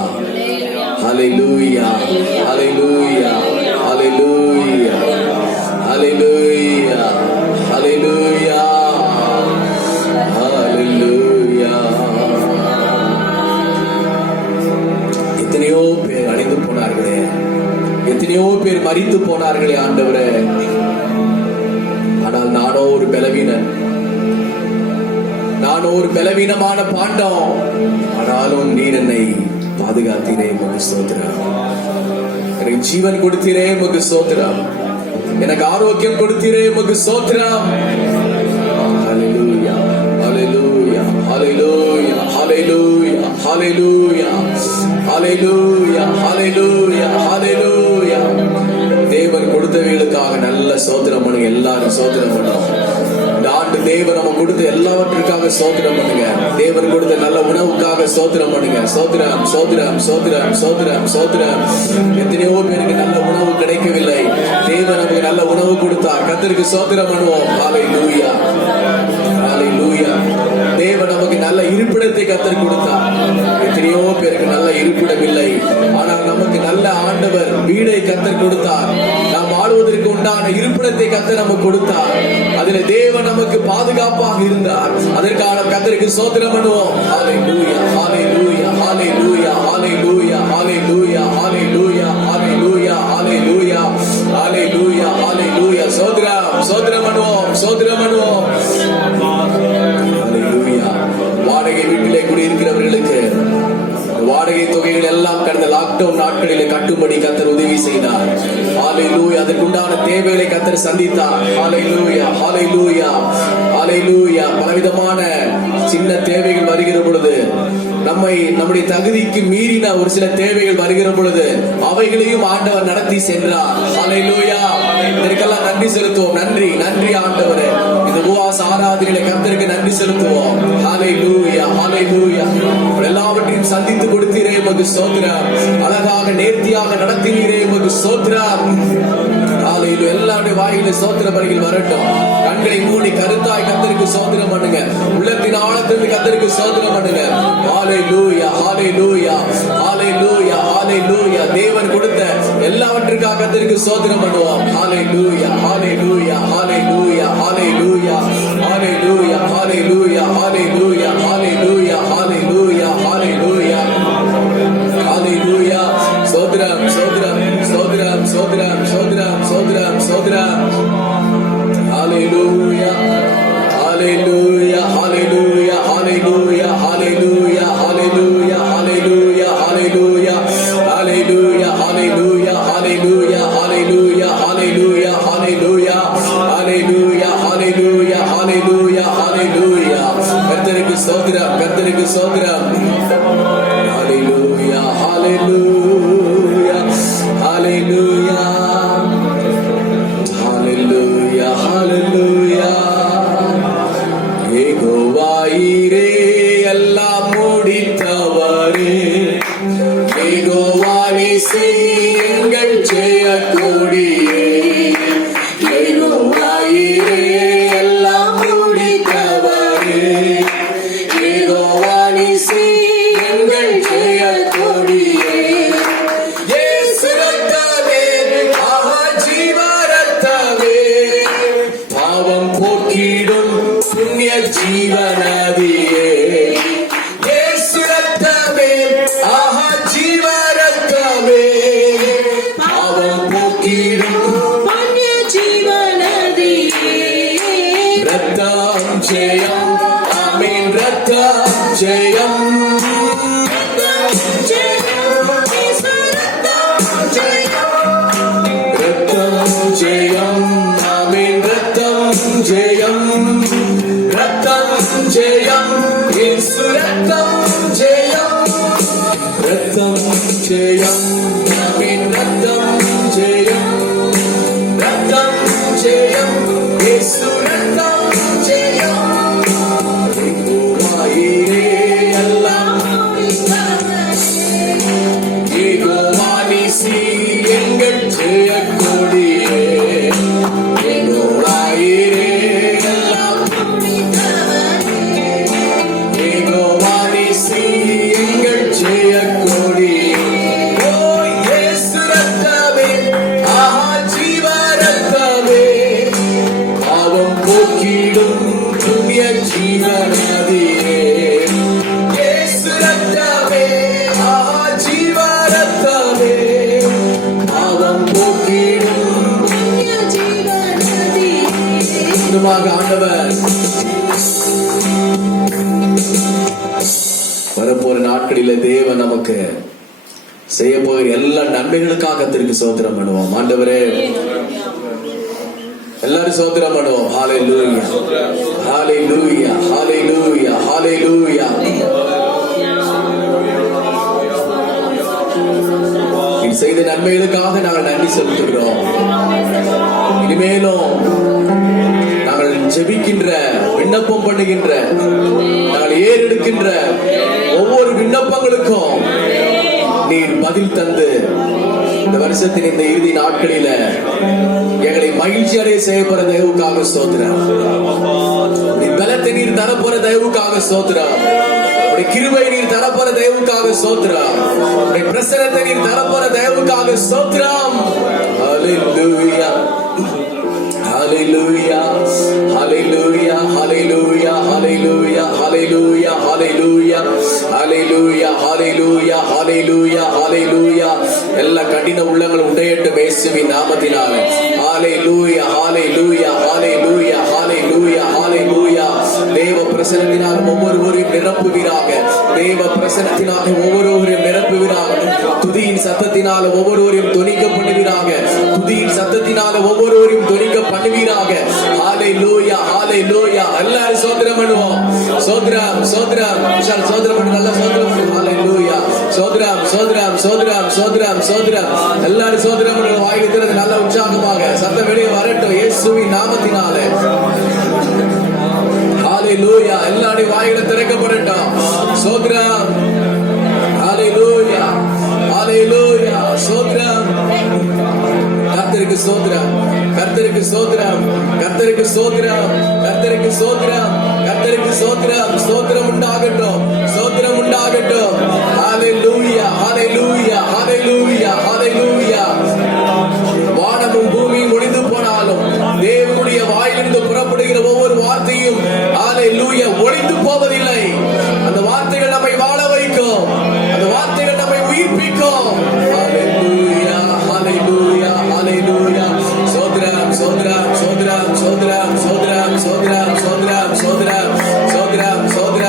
ஹல்லேலூயா, ஹல்லேலூயா, ஹல்லேலூயா, ஹல்லேலூயா, ஹல்லேலூயா, ஹல்லேலூயா. எத்தனையோ பேர் அழிந்து போனார்களே, எத்தனையோ பேர் மரித்து போனார்களே ஆண்டவரே. ஆனால் நானோ ஒரு பலவீனன், நானோ ஒரு பலவீனமான பாண்டம். ஆனாலும் நீர் என்னை பாதுகாத்தீரே, உமக்கு ஸ்தோத்திரம். எனக்கு ஜீவன் கொடுத்தீரே, உமக்கு ஸ்தோத்திரம். எனக்கு ஆரோக்கியம் கொடுத்தீரே, உமக்கு ஸ்தோத்திரம். ஹல்லேலூயா, ஹல்லேலூயா, ஹல்லேலூயா, ஹல்லேலூயா, ஹல்லேலூயா, ஹல்லேலூயா, ஹல்லேலூயா, ஹல்லேலூயா. தேவன் கொடுத்தவைகளுக்காக நல்ல ஸ்தோத்திரம் பண்ணுங்க. எல்லாரும் ஸ்தோத்திரம் பண்ணுவோம். இந்த ஆண்டு தேவன் நம்ம கொடுத்த எல்லாவற்றுக்காக ஸ்தோத்திரம் பண்ணுங்க. தேவன் கொடுத்த நல்ல உணவுக்காக ஸ்தோத்திரம் பண்ணுங்க. ஸ்தோத்திரம், ஸ்தோத்திரம், ஸ்தோத்திரம், ஸ்தோத்திரம், ஸ்தோத்திரம். எத்தனையோ பேருக்கு நல்ல உணவு கிடைக்கவில்லை, தேவன் நமக்கு நல்ல உணவு கொடுத்தார். கர்த்தருக்கு ஸ்தோத்திரம் பண்ணுவோம். ஹல்லேலூயா, ஹல்லேலூயா. தேவன் நமக்கு நல்ல இருப்பிடத்தை கர்த்தர் கொடுத்தார். எத்தனையோ பேருக்கு நல்ல இருப்பிடம் இல்லை, ஆனால் நமக்கு நல்ல ஆண்டவர் வீடை கர்த்தர் கொடுத்தார். நாம் வாழ்வதற்கு உண்டான இருப்பிடத்தை கர்த்தர் நமக்கு கொடுத்தார். அதில் தேவன் நமக்கு பாதுகாப்பாக இருந்தார். அதற்கான கர்த்தருக்கு ஸ்தோத்திரம் பண்ணுவோம். ஹல்லேலூயா, ஹல்லேலூயா, ஹல்லேலூயா, ஹல்லேலூயா, ஹல்லேலூயா, ஹல்லேலூயா, ஹல்லேலூயா, ஹல்லேலூயா, ஹல்லேலூயா, ஹல்லேலூயா. ஸ்தோத்திரம், ஸ்தோத்திரம் பண்ணுவோம், ஸ்தோத்திரம் பண்ணுவோம். ஹல்லேலூயா. வாடகை வீட்டிலே குடியிருக்கிறவர்களுக்கு வாடகை தொகைகள் எல்லாம் கடந்த லாக்டவுன் நாட்களிலே கட்டும்படி கர்த்தர் உதவி செய்தார். ஹல்லேலூயா. அதற்குண்டான தேவைகளை கர்த்தர் சந்தித்தார். ஹல்லேலூயா, ஹல்லேலூயா, ஹல்லேலூயா. பலவிதமான சின்ன தேவைகள் வருகிற பொழுது, நம்முடைய தகுதிக்கு மீறின ஒரு சில தேவைகள் வருகிற பொழுது அவைகளையும் ஆண்டவர் நடத்தி சென்றார். ஹல்லேலூயா. இதற்கெல்லாம் நன்றி செலுத்துவோம். நன்றி, நன்றி ஆண்டவரே. இந்த உபவாச ஆராதனையிலே கர்த்தருக்கு நன்றி செலுத்துவோம். ஹல்லேலூயா, ஹல்லேலூயா. எல்லாவற்றையும் சந்தித்து கொடுத்தீரே, உமக்கு ஸ்தோத்திரம். அழகாக நேர்த்தியாக நடத்தினீரே, உமக்கு ஸ்தோத்திரம். ஹல்லேலூயா. எல்லாருடைய வாயிலே ஸ்தோத்திர பலிகள் வரட்டும். கண்களை மூடி கருத்தாய் கர்த்தருக்கு ஸ்தோத்திரம் பண்ணுங்க. உள்ளத்தின் ஆழத்திலிருந்து கர்த்தருக்கு ஸ்தோத்திரம் பண்ணுங்க. ஹல்லேலூயா, ஹல்லேலூயா, ஹல்லேலூயா, ஹல்லேலூயா. தேவன் கொடுத்த எல்லாவற்றுக்காக கர்த்தருக்கு ஸ்தோத்திரம் பண்ணுவோம். ஹல்லேலூயா, ஹல்லேலூயா, ஹல்லேலூயா, ஹல்லேலூயா, ஹல்லேலூயா, ஹல்லேலூயா, ஹல்லேலூயா, ஹல்லேலூயா, ஹல்லேலூயா, ஹல்லேலூயா, ஹல்லேலூயா. ஸ்தோத்திரம், ஸ்தோத்திரம், ஸ்தோத்திரம், ஸ்தோத்திரம், ஸ்தோத்திரம், ஸ்தோத்திரம், ஸ்தோத்திரம். ஹல்லேலூயா. ஸ்தோத்திரம், கர்த்தருக்கு ஸ்தோத்திரம். ஹalleluya, ஹalleluya, ஹalleluya, ஹalleluya, ஹalleluya. யெகோவாயிரே எல்லாம் முடித்தவரே, யெகோவா நீசி எங்கள் ஜெயக்கொடியே, யெகோவாயிரே எல்லாம் முடித்தவரே, யெகோவா நீசி எங்கள் ஜெயக்கொடியே. இயேசு ரத்தமே, ஆஹா ஜீவ ரத்தமே, பாவம் போக்கிடும் புண்ணிய ஜீவநதியே. இயேசு ரத்தமே, ஆஹா ஜீவ ரத்தமே, பாவம் போக்கிடும் புண்ணிய ஜீவநதியே. ரத்தம் ஜெயம், ஆமென், ரத்தம் ஜெயம், ரத்தம் ஜெயம், இயேசு ரத்தம் ஜெயம். ரத்தம் ஜெயம், ஆமென், ரத்தம் ஜெயம், ரத்தம் ஜெயம், இயேசு ரத்தம் ஜெயம், ரத்தம் ஜெயம், ஆமென், ரத்தம் ஜெயம், ரத்தம் ஜெயம், இயேசு ரத்தம் ஜெயம். யெகோவாயிரே எல்லாம், யெகோவா நீசி எங்கள் ஜெயக்கொடியே, யெகோவாயிரே எல்லாம், யெகோவா நீசி எங்கள் ஜெயக்கொடியே. ஓ இயேசு ரத்தமே, ஆஹா ஜீவ ரத்தமே, பாவம் போக்கிடும் புண்ணிய ஜீவநதியே. இயேசு ரத்தமே, ஆஹா ஜீவ ரத்தமே, பாவம் போக்கிடும் புண்ணிய ஜீவநதியே. மீண்டுமாக ஆண்டவர் வரப்போற நாட்களில தேவன் நமக்கு செய்ய போகிற எல்லா நன்மைகளுக்காக கர்த்தருக்கு ஸ்தோத்திரம் பண்ணுவோம். ஆண்டவரே, எல்லாரும் ஸ்தோத்திரம் பண்ணுவோம். ஹalleluya, ஹalleluya, ஹalleluya, ஹalleluya. நீ செய்த நன்மைகளுக்காக நாங்கள் நன்றி செலுத்துகிறோம். இனிமேலும் நாங்கள் ஜெபிக்கின்ற, விண்ணப்பம் பண்ணுகின்ற, நாங்கள் ஏறெடுக்கின்ற ஒவ்வொரு விண்ணப்பங்களுக்கும் நீர் பதில் தந்து இந்த வருஷத்தின் இந்த இறுதி நாட்களில எங்களை மகிழ்ச்சி அடைய செய்யப்படுற தயவுக்காக ஸ்தோத்திரம். உடைய பலத்தை நீர் தரப்போற தயவுக்காக ஸ்தோத்திரம். உடைய கிருபை நீர் தரப்போற தயவுக்காக ஸ்தோத்திரம். உடைய பிரசன்னத்தை நீர் தரப்போற தயவுக்காக ஸ்தோத்திரம். ஹalleluya, ஹalleluya, ஹalleluya, ஹalleluya, ஹalleluya, ஹalleluya, ஹalleluya, ஹalleluya, ஹalleluya, ஹalleluya, ஹalleluya. எல்லா கடின உள்ளங்கள் உடையட்டும் இயேசுவின் நாமத்தினாலே. ஹalleluya, ஹalleluya, ஹalleluya, ஹalleluya, ஹalleluya. தேவ பிரசன்னத்தினால் ஒவ்வொருவரையும் நிரப்புவீராக. தேவ பிரசன்னத்தினால் ஒவ்வொருவரையும் நிரப்புவீராக. துதியின் சத்தத்தினால் ஒவ்வொருவரையும் தொனிக்க பண்ணுவீராக. துதியின் சத்தத்தினால் ஒவ்வொருவரையும் தொனிக்க பண்ணுவீராக. ஹalleluya, ஹalleluya. எல்லாரும் ஸ்தோத்திரம் பண்ணுவோம். ஸ்தோத்திரம், ஸ்தோத்திரம், விஷால் ஸ்தோத்திரம் பண்ணு, நல்லா ஸ்தோத்திரம் பண்ணு. ஹalleluya. ஸ்தோத்திரம், ஸ்தோத்திரம், ஸ்தோத்திரம், ஸ்தோத்திரம், ஸ்தோத்திரம். எல்லாரும் ஸ்தோத்திரம் பண்ணுவோம். வாய் திறந்து நல்ல உற்சாகமாக சத்தம் வெளியே வரட்டும் இயேசுவின் நாமத்தினாலே. ஹalleluya. எல்லாரும் வாய்களை திறக்கப்படட்டும். ஸ்தோத்திரம், ஹalleluya, ஹalleluya, ஸ்தோத்திரம். கர்த்தருக்கு ஸ்தோத்திரம், கர்த்தருக்கு ஸ்தோத்திரம், கர்த்தருக்கு ஸ்தோத்திரம், கர்த்தருக்கு ஸ்தோத்திரம், கர்த்தருக்கு ஸ்தோத்திரம். ஸ்தோத்திரம் உண்டாகட்டும், ஸ்தோத்திரம் உண்டாகட்டும். ஹalleluya, ஹalleluya, ஹalleluya, ஹalleluya. வானமும் பூமியும் ஒளிந்து போனாலும் தேவனுடைய வாயிலிருந்து புறப்படுகிற ஒவ்வொரு வார்த்தையும் ஹalleluya ஒளிந்து போவதில்லை. அந்த வார்த்தைகள் நம்மை வாழ வைக்கும், அந்த வார்த்தைகள் நம்மை உயிர்ப்பிக்கும். ஹalleluya, ஹalleluya, ஹalleluya. ஸ்தோத்திரம், ஸ்தோத்திரம், ஸ்தோத்திரம், ஸ்தோத்திரம், ஸ்தோத்திரம், ஸ்தோத்திரம், ஸ்தோத்திரம், ஸ்தோத்திரம், ஸ்தோத்திரம், ஸ்தோத்திரம்.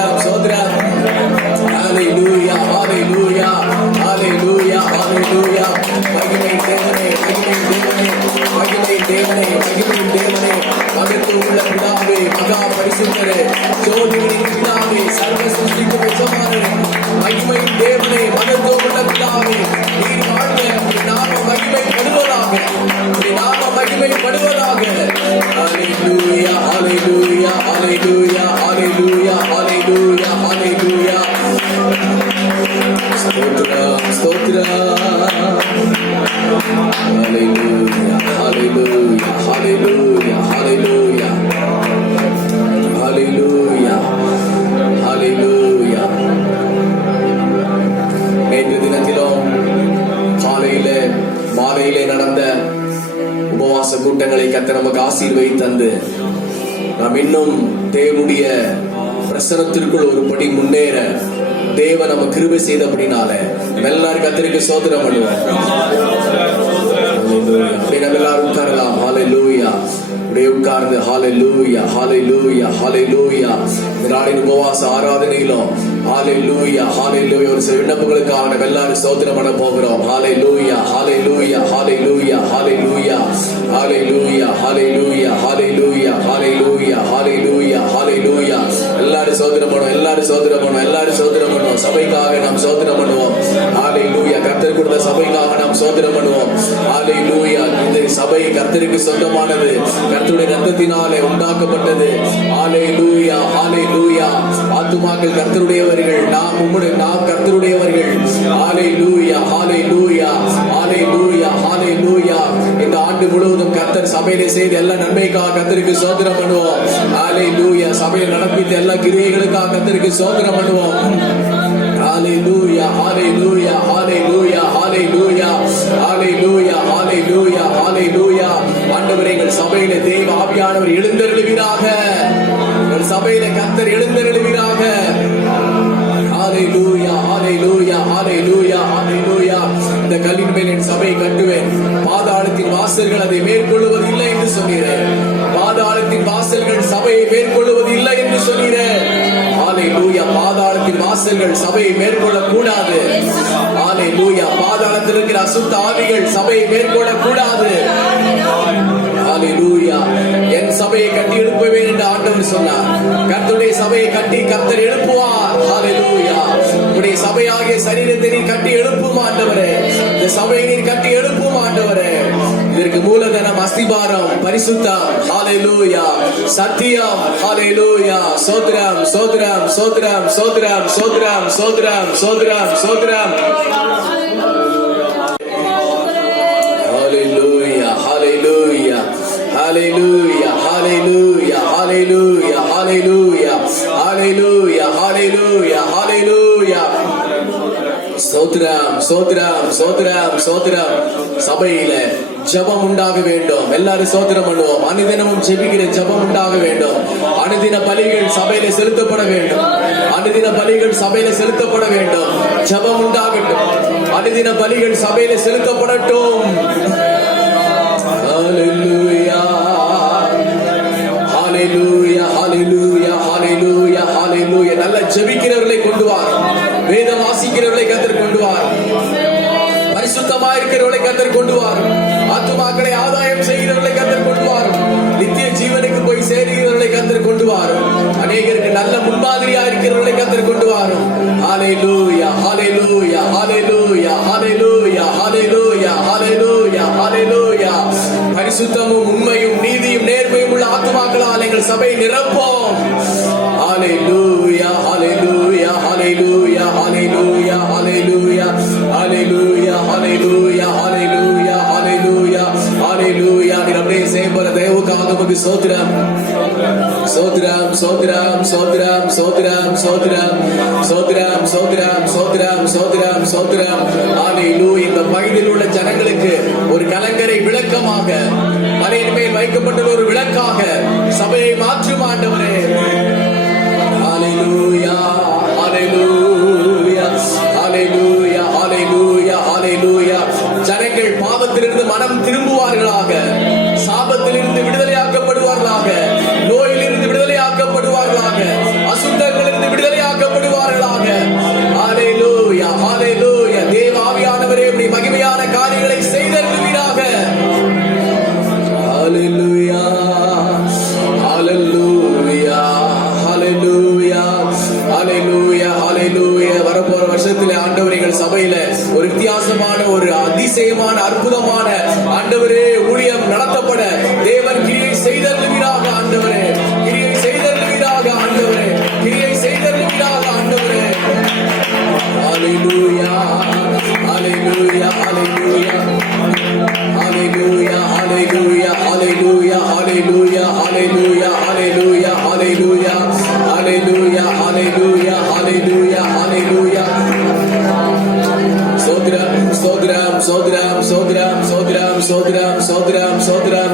ஆசீர்வதித்து நாம் இன்னும் தேவனுடைய பிரசனத்திற்குள் ஒரு படி முன்னேற தேவ நம்ம கிருபை செய்தபடினால எல்லாரும் கர்த்தருக்கு ஸ்தோத்திரம் பண்ணுவோம். அப்படியே நம்ம எல்லாரும் உட்காரலாம். ஹalleluya. அப்படியே உட்கார்ந்து ஹalleluya ஹalleluya ஹalleluya. நாளின் உபவாச ஆராதனையிலும் ஹalleluya ஹalleluya ஒரு சில விண்ணப்பங்களுக்காக நம்ம எல்லாரும் ஸ்தோத்திரம் பண்ண போகிறோம். ஹalleluya ஹalleluya ஹalleluya ஹalleluya ஹalleluya ஹalleluya ஹalleluya ஹalleluya ஹalleluya ஹalleluya. எல்லாரும் ஸ்தோத்திரம் பண்ணுவோம். எல்லாரும் ஸ்தோத்திரம் பண்ணுவோம். எல்லாரும் ஸ்தோத்திரம் பண்ணுவோம். சபைக்காக நாம் ஸ்தோத்திரம் பண்ணுவோம். ஹalleluya. கர்த்தர் கொடுத்த சபைக்காக நாம் ஸ்தோத்திரம் பண்ணுவோம். ஹalleluya. இந்த சபை கர்த்தருக்கு சொந்தமானது, கர்த்தருடைய இரத்தத்தினாலே உண்டாக்கப்பட்டது. ஹalleluya ஹalleluya. ஆத்துமாக்கள் கர்த்தருடையவர்கள், நாம் கர்த்தருடையவர்கள். ஹalleluya ஹalleluya ஹalleluya ஹalleluya. இந்த ஆண்டு முழுவதும் கர்த்தர் சபையிலே செய்த எல்லா நன்மைக்காக கர்த்தருக்கு ஸ்தோத்திரம் பண்ணுவோம். ஹalleluya. சபையில் நடப்பித்த எல்லா கிரியைகளுக்காக கர்த்தருக்கு ஸ்தோத்திரம் பண்ணுவோம். ஹalleluya ஹalleluya ஹalleluya ஹalleluya ஹalleluya ஹalleluya ஹalleluya. ஆண்டவரே, எங்கள் சபையிலே தேவ ஆவியானவர் எழுந்தருளுவீராக. எங்கள் சபையிலே கர்த்தர் எழுந்தருளுவீராக. ஹalleluya ஹalleluya ஹalleluya ஹalleluya. இந்த கல்லின் மேல் என் சபையை கட்டுவேன், பாதாளத்தின் வாசல்கள் அதை மேற்கொள்வது இல்லை என்று சொன்னீரேன். பாதாளத்தின் வாசல்கள் சபையை மேற்கொள்வது இல்லை என்று சொன்னீரேன். ஹalleluya. பாதாளத்தின் வாசல்கள் சபையை மேற்கொள்ள கூடாது. ஹalleluya. பாதாளத்தில் இருக்கிற அசுத்த ஆவிகள் சபையை மேற்கொள்ள கூடாது. ஹalleluya. என் சபையை கட்டி எழுப்புவேன் என்று ஆண்டவர் சொன்னார். கர்த்தருடைய சபையை கட்டி கர்த்தர் எழுப்புவார். ஹalleluya. உடைய சபையாகிய சரீரத்தை நீர் கட்டி எழுப்பும் ஆண்டவரே. இந்த சபையை நீர் கட்டி எழுப்பும் ஆண்டவரே. இதற்கு மூலதனம் அஸ்திபாரம் பரிசுத்தம். ஹalleluya. சத்தியம். ஹalleluya. ஸ்தோத்திரம் ஸ்தோத்திரம் ஸ்தோத்திரம் ஸ்தோத்திரம் ஸ்தோத்திரம் ஸ்தோத்திரம் ஸ்தோத்திரம் ஸ்தோத்திரம். ஹalleluya ஹalleluya ஹalleluya ஹalleluya ஹalleluya ஹalleluya ஹalleluya ஹalleluya ஹalleluya. ஸ்தோத்திரம் ஸ்தோத்திரம் ஸ்தோத்திரம் ஸ்தோத்திரம். சபையில ஜெபம் உண்டாக வேண்டும். எல்லாரும் ஸ்தோத்திரம் பண்ணுவோம். அனுதினமும் ஜெபிக்கிற ஜெபம் உண்டாக வேண்டும். அனுதின பலிகள் சபையில செலுத்தப்பட வேண்டும். அனுதின பலிகள் சபையில செலுத்தப்பட வேண்டும். ஜெபம் உண்டாகட்டும். அனுதின பலிகள் சபையில செலுத்தப்படட்டும். ஹalleluya ஹalleluya ஹalleluya ஹalleluya ஹalleluya. நல்ல ஜெபிக்கிறவர்களை கொண்டு வார். வேதம் வாசிக்கிறவர்களை கர்த்தர் கொண்டு வார். பரிசுத்தமாக இருக்கிறவர்களை கர்த்தர் கொண்டு வார். ஆத்துமாக்களை ஆதாயம் செய்கிறவர்களை கர்த்தர் கொண்டு வார். நித்திய ஜீவனுக்கு போய் சேருகிறவர்களை கர்த்தர் கொண்டு வார். அநேகருக்கு நல்ல முன்மாதிரியா இருக்கிறவர்களை கர்த்தர் கொண்டு வார். ஹalleluya ஹalleluya ஹalleluya ஹalleluya ஹalleluya ஹalleluya ஹalleluya. பரிசுத்தமும் உண்மையும் நீதியும் நேர்மையும் உள்ள ஆத்துமாக்களால் எங்கள் சபை நிரப்போம். ஹalleluya ஹalleluya ஹalleluya ஹalleluya ஹalleluya ஹalleluya ஹalleluya ஹalleluya ஹalleluya ஹalleluya. நீர் அப்படியே செய்யப்போற தயவுக்காக உமக்கு ஸ்தோத்திரம் ஸ்தோத்திரம் ஸ்தோத்திரம் ஸ்தோத்திரம் ஸ்தோத்திரம் ஸ்தோத்திரம் ஸ்தோத்திரம் ஸ்தோத்திரம் ஸ்தோத்திரம் ஸ்தோத்திரம் ஸ்தோத்திரம். ஹalleluya. இந்த பகுதியில் உள்ள ஜனங்களுக்கு ஒரு கலங்கரை விளக்கமாக, மலையின் மேல் வைக்கப்பட்டுள்ள ஒரு விளக்காக சபையை மாற்றும் ஆண்டவரே. ஹalleluya ஹalleluya ஹalleluya ஹalleluya ஹalleluya. ஜனங்கள் பாவத்திலிருந்து மனம் திரும்புவார்களாக, சாபத்திலிருந்து விடுதலையாக்கப்படுவார்களாக, நோயிலிருந்து விடுதலையாக்கப்படுவார்களாக, அசுத்தங்களிலிருந்து விடுதலையாக்கப்படுவார்களாக. ஹalleluya ஹalleluya. தேவ ஆவியானவரே, உம்முடைய மகிமையான காரியங்களை செய்தருளுவீராக. ஹalleluya ஹalleluya ஹalleluya ஹalleluya ஹalleluya. வரப்போற வருஷத்துல ஆண்டவரே, எங்கள் சபையில ஒரு வித்தியாசமான, ஒரு அதிசயமான, அற்புதமான ஆண்டவரே ஊழியம் நடத்தப்பட தேவன் கிரியை செய்தருளுவீராக ஆண்டவரே. கிரியை செய்தருளுவீராக ஆண்டவரே. கிரியை செய்தருளுவீராக ஆண்டவரே. ஹalleluya ஹalleluya ஹalleluya ஹalleluya ஹalleluya ஹalleluya ஹalleluya ஹalleluya ஹalleluya ஹalleluya ஹalleluya ஹalleluya ஹalleluya ஹalleluya. ஸ்தோத்திரம் ஸ்தோத்திரம் ஸ்தோத்திரம் ஸ்தோத்திரம் ஸ்தோத்திரம் ஸ்தோத்திரம் ஸ்தோத்திரம் ஸ்தோத்திரம்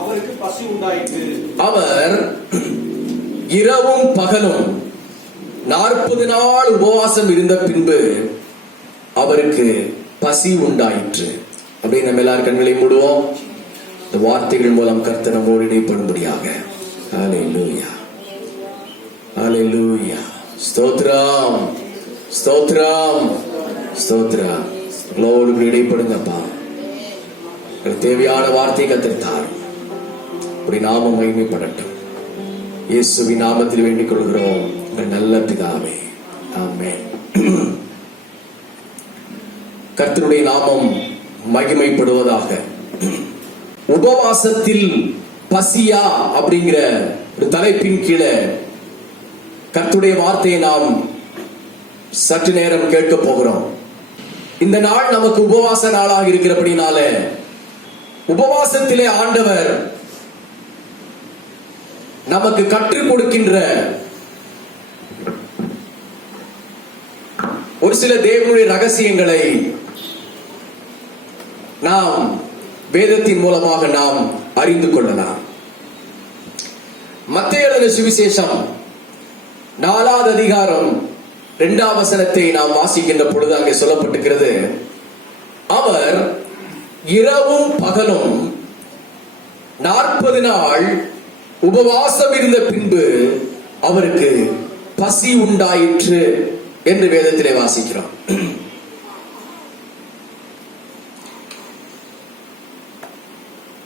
அவருக்கு பசி உண்டாயிற்று. அவர் இரவும் பகலும் 40 நாள் உபவாசம் இருந்த பின்பு அவருக்கு பசி உண்டாயிற்று. அப்படியே நம்ம எல்லாரும் கண்களை மூடுவோம். இந்த வார்த்தைகள் மூலம் கர்த்தர் நம்மோடு இடைப்படும்படியாக. ஹல்லேலூயா, ஹல்லேலூயா. ஸ்தோத்திரம், ஸ்தோத்திரம், ஸ்தோத்திரம். உங்களோடு இடைப்படுங்கப்பா. தேவையான வார்த்தை கத்திருத்தார். ஒரு நாமம் மகிமைப்படட்டும். இயேசுவின் நாமத்தில் வேண்டிக் கொள்கிறோம் நல்ல பிதாவே, ஆமென். கர்த்தருடைய நாமம் மகிமைப்படுவதாக. உபவாசத்தில் பசியா அப்படிங்கிற ஒரு தலைப்பின் கீழே கர்த்தருடைய வார்த்தையை நாம் சற்று நேரம் கேட்க போகிறோம். இந்த நாள் நமக்கு உபவாச நாளாக இருக்கிறபடினால உபவாசத்திலே ஆண்டவர் நமக்கு கற்றுக் கொடுக்கின்ற ஒரு சில தேவனுடைய ரகசியங்களை நாம் வேதத்தின் மூலமாக நாம் அறிந்து கொள்ளலாம். மத்தேயு எழுதின சுவிசேஷம் 4வது அதிகாரம் 2ஆம் வசனத்தை நாம் வாசிக்கின்ற பொழுது அங்கே சொல்லப்பட்டிருக்கிறது, அவர் இரவும் பகலும் 40 நாள் உபவாசம் இருந்த பின்பு அவருக்கு பசி உண்டாயிற்று என்று வேதத்திலே வாசிக்கிறோம்.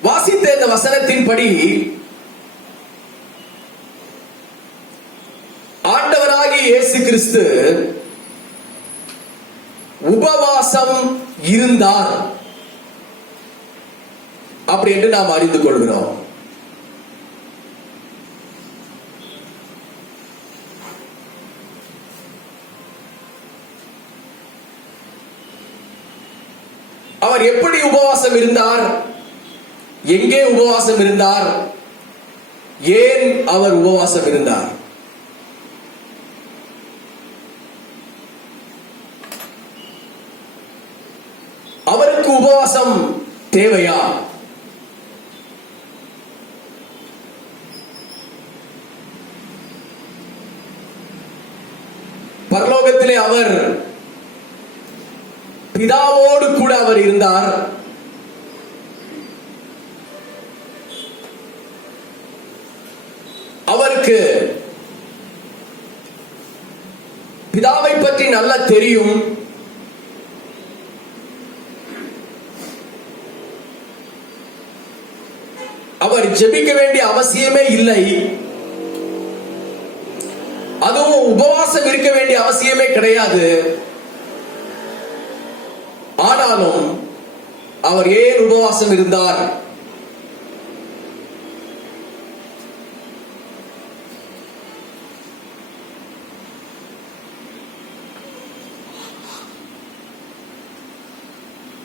வாசித்த இந்த வசனத்தின்படி ஆண்டவராகிய இயேசு கிறிஸ்து உபவாசம் இருந்தார் அப்படி என்று நாம் அறிந்து கொள்கிறோம். அவர் எப்படி உபவாசம் இருந்தார், எங்கே உபவாசம் இருந்தார், ஏன் அவர் உபவாசம் இருந்தார்? அவருக்கு உபவாசம் தேவையா? பரலோகத்திலே அவர் பிதாவோடு கூட அவர் இருந்தார். அவருக்கு பிதாவை பற்றி நல்லா தெரியும். அவர் ஜெபிக்க வேண்டிய அவசியமே இல்லை. அதுவும் உபவாசம் இருக்க வேண்டிய அவசியமே கிடையாது. ஆனாலும் அவர் ஏன் உபவாசம் இருந்தார்?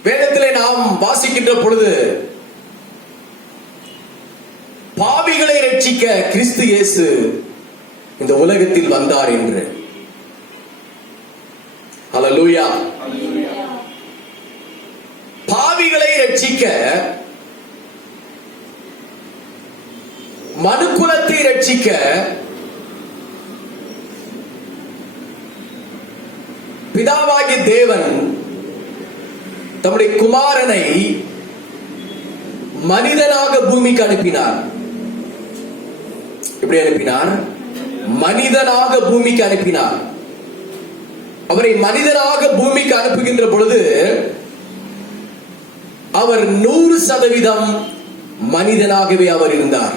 வேதத்திலே நாம் வாசிக்கின்ற பொழுது பாவிகளை ரட்சிக்க கிறிஸ்து இயேசு இந்த உலகத்தில் வந்தார் என்று. ஹல்லேலூயா. பாவிகளை ரட்சிக்க, மனுக்குலத்தை ரட்சிக்க பிதாவாகிய தேவன் தம்முடைய குமாரனை மனிதனாக பூமிக்கு அனுப்பினார். எப்படி அனுப்பினார்? மனிதனாக பூமிக்கு அனுப்பினார். அவரை மனிதனாக பூமிக்கு அனுப்புகின்ற பொழுது அவர் 100% மனிதனாகவே அவர் இருந்தார்.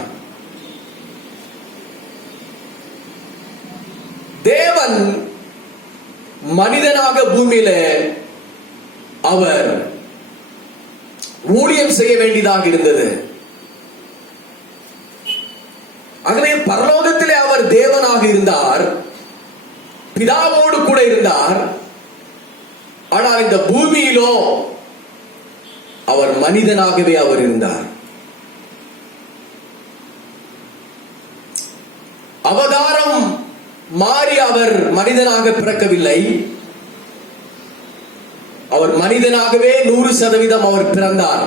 தேவன் மனிதனாக பூமியில அவர் ஊழியம் செய்ய வேண்டியதாக இருந்தது. ஆகவே பரலோகத்திலே அவர் தேவனாக இருந்தார், பிதாவோடு கூட இருந்தார். ஆனால் இந்த பூமியிலோ அவர் மனிதனாகவே அவர் இருந்தார். அவதாரம் மாறி அவர் மனிதனாக பிறக்கவில்லை. அவர் மனிதனாகவே 100% அவர் பிறந்தார்.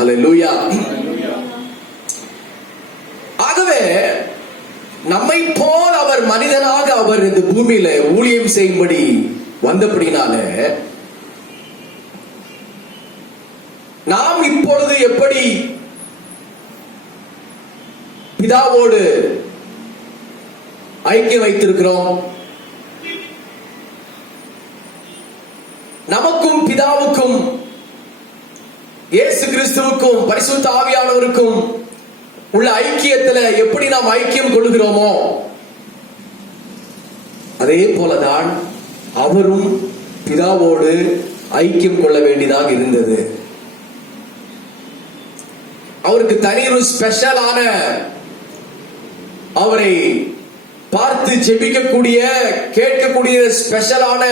அல்லேலூயா. ஆகவே நம்மை போல் அவர் மனிதனாக அவர் இந்த பூமியில ஊழியம் செய்யும்படி வந்தபடினால நாம் இப்பொழுது எப்படி பிதாவோடு ஐக்கியம் வைத்திருக்கிறோம், நமக்கும் பிதாவுக்கும் இயேசு கிறிஸ்துவுக்கும் பரிசுத்த ஆவியானவருக்கும் உள்ள ஐக்கியத்துல எப்படி நாம் ஐக்கியம் கொள்கிறோமோ அதே போலதான் அவரும் பிதாவோடு ஐக்கியம் கொள்ள வேண்டியதாக இருந்தது. அவருக்கு தனி ஒரு ஸ்பெஷலான, அவரை பார்த்து ஜெபிக்கக்கூடிய கேட்கக்கூடிய ஸ்பெஷலான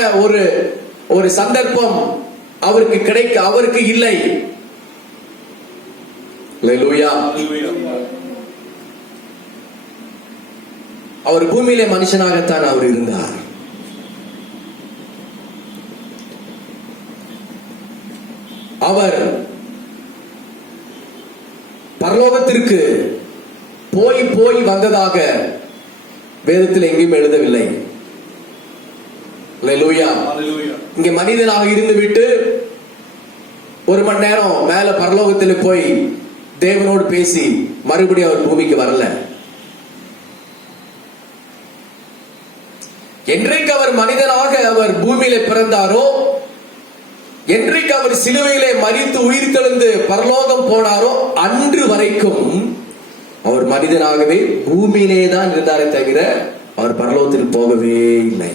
ஒரு சந்தர்ப்பம் அவருக்கு இல்லை. அல்லேலூயா. அவர் பூமியிலே மனுஷனாகத்தான் அவர் இருந்தார். அவர் பரலோகத்திற்கு போய் வந்ததாக வேதத்தில் எங்கேயும் எழுதவில்லை. அல்லேலூயா. இங்க மனிதனாக இருந்து விட்டு ஒரு மணி நேரம் மேல பரலோகத்தில் போய் தேவனோடு பேசி மறுபடியும் அவர் பூமிக்கு வரல. என்றைக்கு அவர் மனிதனாக அவர் பூமியில பிறந்தாரோ, என்றைக்கு அவர் சிலுவையிலே மரித்து உயிர் தெழுந்து பரலோகம் போனாரோ அன்று வரைக்கும் அவர் மனிதனாகவே பூமியிலே தான் இருந்தாரே தவிர அவர் பரலோகத்தில் போகவே இல்லை.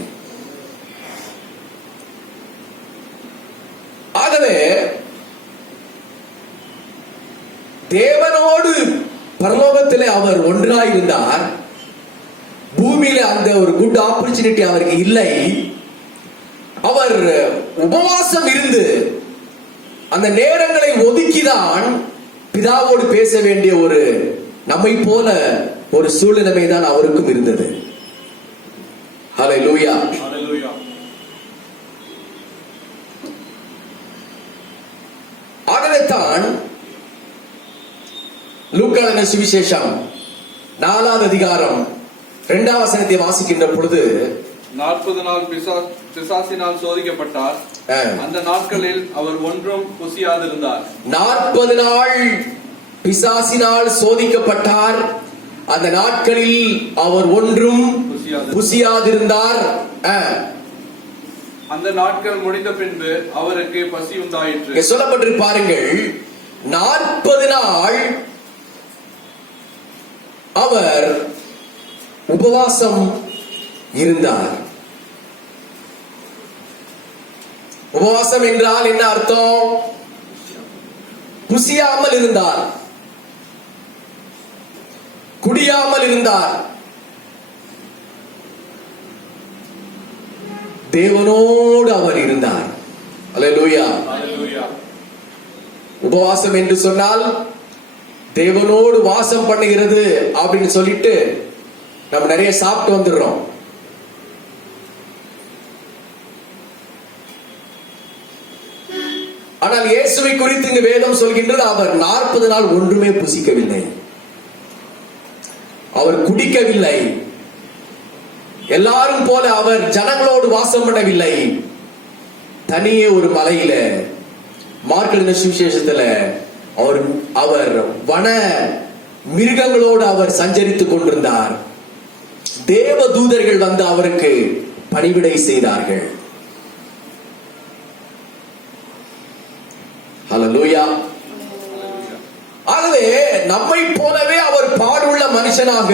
ஆகவே தேவனோடு பரலோகத்திலே அவர் ஒன்றாயிருந்தார். பூமியில அந்த ஒரு குட் ஆப்பர்ச்சுனிட்டி அவருக்கு இல்லை. அவர் உபவாசம் இருந்து அந்த நேரங்களை ஒதுக்கிதான் பிதாவோடு பேச வேண்டிய ஒரு நம்மை போல ஒரு சூழ்நிலை தான் அவருக்கும் இருந்தது. ஹல்லேலூயா. ஆகவே தான் லூக்கா எழுதின சுவிசேஷம் 4வது அதிகாரம் 2வது வசனத்தை வாசிக்கின்ற பொழுது 40 நாள் பிசாசினால் சோதிக்கப்பட்டார். அந்த நாட்களில் அவர் ஒன்றும் புசியாதிருந்தார். 40 நாள் பிசாசினால் சோதிக்கப்பட்டார். அந்த நாட்களில் அவர் ஒன்றும் புசியாதிருந்தார். அந்த நாட்கள் முடிந்த பின்பு அவருக்கு பசி உண்டாயிற்று. சொல்லப்பட்டிரு பாருங்கள், 40 நாள் அவர் உபவாசம் இருந்தார். உபவாசம் என்றால் என்ன அர்த்தம்? புசியாமல் இருந்தார், குடியாமல் இருந்தார், தேவனோடு அவர் இருந்தார். அல்லேலூயா. உபவாசம் என்று சொன்னால் தேவனோடு வாசம் பண்ணுகிறது அப்படின்னு சொல்லிட்டு நம்ம நிறைய சாப்பிட்டு வந்துடுறோம். ஆனால் இயேசுவை குறித்து இங்கு வேதம் சொல்கின்றது, அவர் 40 நாள் ஒன்றுமே புசிக்கவில்லை, அவர் குடிக்கவில்லை, எல்லாரும் போல அவர் ஜனங்களோடு வாசம் பண்ணவில்லை. தனியே ஒரு மலையில மார்க் எழுதின சுவிசேஷத்துல அவர் வன மிருகங்களோடு அவர் சஞ்சரித்துக் கொண்டிருந்தார். தேவ தூதர்கள் வந்து அவருக்கு பணிவிடை செய்தார்கள். ஹல்லேலூயா. ஆகவே நம்மை போலவே அவர் பாடுள்ள மனுஷனாக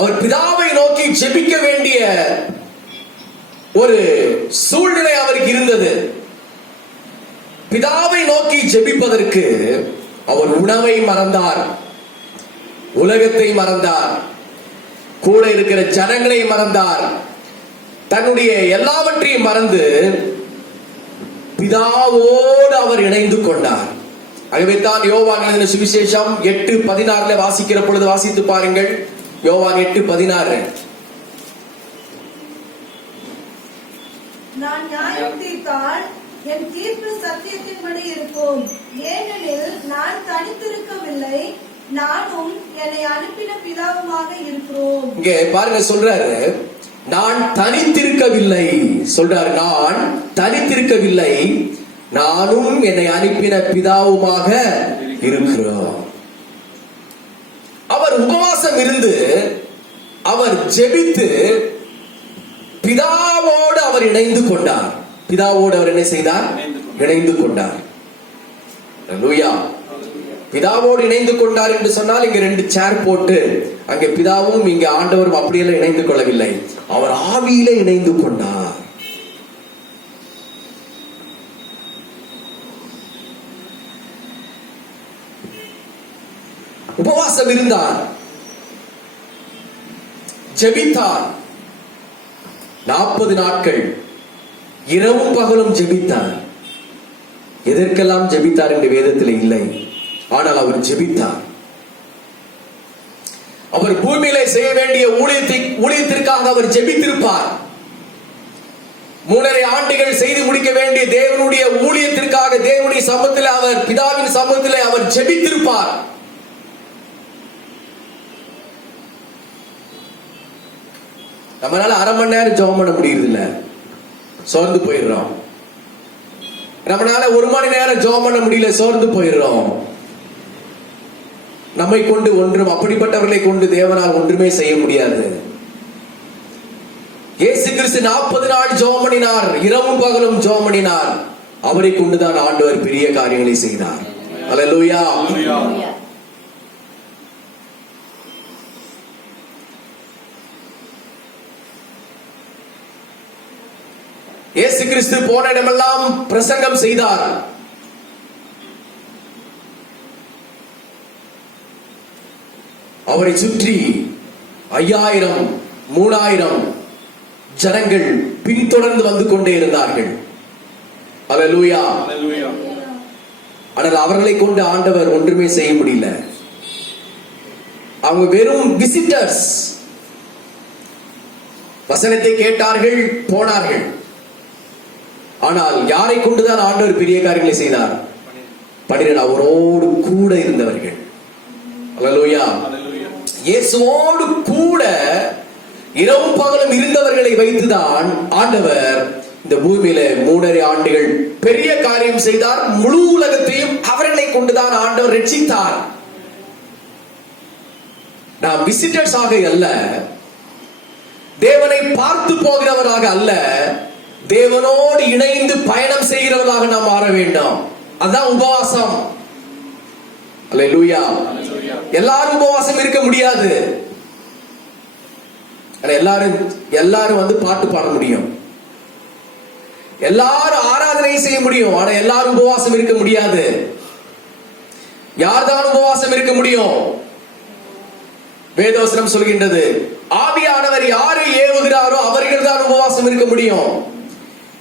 அவர் பிதாவை நோக்கி ஜெபிக்க வேண்டிய ஒரு சூழ்நிலை அவருக்கு இருந்தது. பிதாவை நோக்கி ஜெபிப்பதற்கு அவர் உணவை மறந்தார், உலகத்தை மறந்தார், கூட இருக்கிற ஜனங்களை மறந்தார், தன்னுடைய எல்லாவற்றையும் மறந்து பிதாவோடு அவர் இணைந்து கொண்டார். ஆகவே தான் யோவான் எழுதின சுவிசேஷம் 8:16 வாசிக்கிற பொழுது வாசித்து பாருங்கள். யோவான் 8:16. நான் நியாயம் தீர்த்தால் என் தீர்ப்பு சத்தியத்தின்படி இருக்கும். ஏனெனில் நான் தனித்திருக்கவில்லை, நானும் என்னை அனுப்பின பிதாவுமாக இருக்கிறோம். இங்கே பாருங்க, சொல்றாரு நான் தனித்திருக்கவில்லை. சொல்றாரு நான் தனித்திருக்கவில்லை, நானும் என்னை அனுப்பின பிதாவுமாக இருக்கிறோம். அவர் உபவாசம் இருந்து அவர் ஜெபித்து பிதாவோடு அவர் இணைந்து கொண்டார். பிதாவோடு அவர் என்ன செய்தார்? இணைந்து கொண்டார். அல்லேலூயா. பிதாவோடு இணைந்து கொண்டார் என்று சொன்னால் இங்க 2 சேர் போட்டு அங்கே பிதாவும் இங்க ஆண்டவரும் அப்படியெல்லாம் இணைந்து கொள்ளவில்லை. அவர் ஆவியிலே இணைந்து கொண்டார். உபவாசம் இருந்தார், ஜெபித்தார். 40 நாட்கள் இரவும் பகலும் ஜெபித்தார். எதற்கெல்லாம் ஜெபித்தார் என்று வேதத்தில் இல்லை, ஆனால் அவர் ஜெபித்தார். அவர் பூமியிலே செய்ய வேண்டிய ஊழியத்திற்காக அவர் ஜெபித்திருப்பார். 3.5 ஆண்டுகள் செய்து முடிக்க வேண்டிய தேவனுடைய ஊழியத்திற்காக தேவனுடைய சமூகத்தில் அவர் பிதாவின் சமூகத்தில் அவர் ஜெபித்திருப்பார். நம்மளால 1/2 மணி நேரம் ஜெபம் பண்ண முடியறது இல்ல, சோர்ந்து போயிடுறோம். நம்மளால 1 மணி நேரம் ஜெபம் பண்ண முடியல, சோர்ந்து போயிடுறோம். நம்மை கொண்டு ஒன்றும், அப்படிப்பட்டவர்களை கொண்டு தேவனால் ஒன்றுமே செய்ய முடியாது. இயேசு கிறிஸ்து 40 நாள் ஜெபம் பண்ணினார், இரவும் பகலும் ஜெபம் பண்ணினார். அவரை கொண்டுதான் ஆண்டவர் பெரிய காரியங்களை செய்தார். அல்லேலூயா. இயேசு கிறிஸ்து போன இடமெல்லாம் பிரசங்கம் செய்தார். அவரை சுற்றி 5000 3000 ஜனங்கள் பின்தொடர்ந்து வந்து கொண்டே இருந்தார்கள். அல்லேலூயா. ஆனால் அவர்களை கொண்டு ஆண்டவர் ஒன்றுமே செய்ய முடியல. அவங்க வெறும் விசிட்டர்ஸ். வசனத்தை கேட்டார்கள், போனார்கள். ஆனால் யாரை கொண்டுதான் ஆண்டவர் பெரிய காரியங்களை செய்தார்? 12 அவரோடு கூட இருந்தவர்கள். அல்லேலூயா. இயேசுவோடு கூட இரவும் பகலும் இருந்தவர்களை வைத்துதான் ஆண்டவர் இந்த பூமியில 3.5 ஆண்டுகள் பெரிய காரியம் செய்தார். முழு உலகத்தையும் அவர்களை கொண்டுதான் ஆண்டவர் ரட்சித்தார். நாம் விசிட்டர்ஸ் ஆக அல்ல, தேவனை பார்த்து போகிறவராக அல்ல, தேவனோடு இணைந்து பயணம் செய்கிறவர்களாக நாம் மாற வேண்டும். அதான் உபவாசம். அல்லேலூயா. எல்லாரும் உபவாசம் இருக்க முடியாது. எல்லாரும் வந்து பாட்டு பாட முடியும், எல்லாரும் ஆராதனை செய்ய முடியும். ஆனா எல்லாரும் உபவாசம் இருக்க முடியாது. யார்தான் உபவாசம் இருக்க முடியும்? வேதவசனம் சொல்கின்றது, ஆவியானவர் யாரை ஏவுகிறாரோ அவர்கள் தான் உபவாசம் இருக்க முடியும்.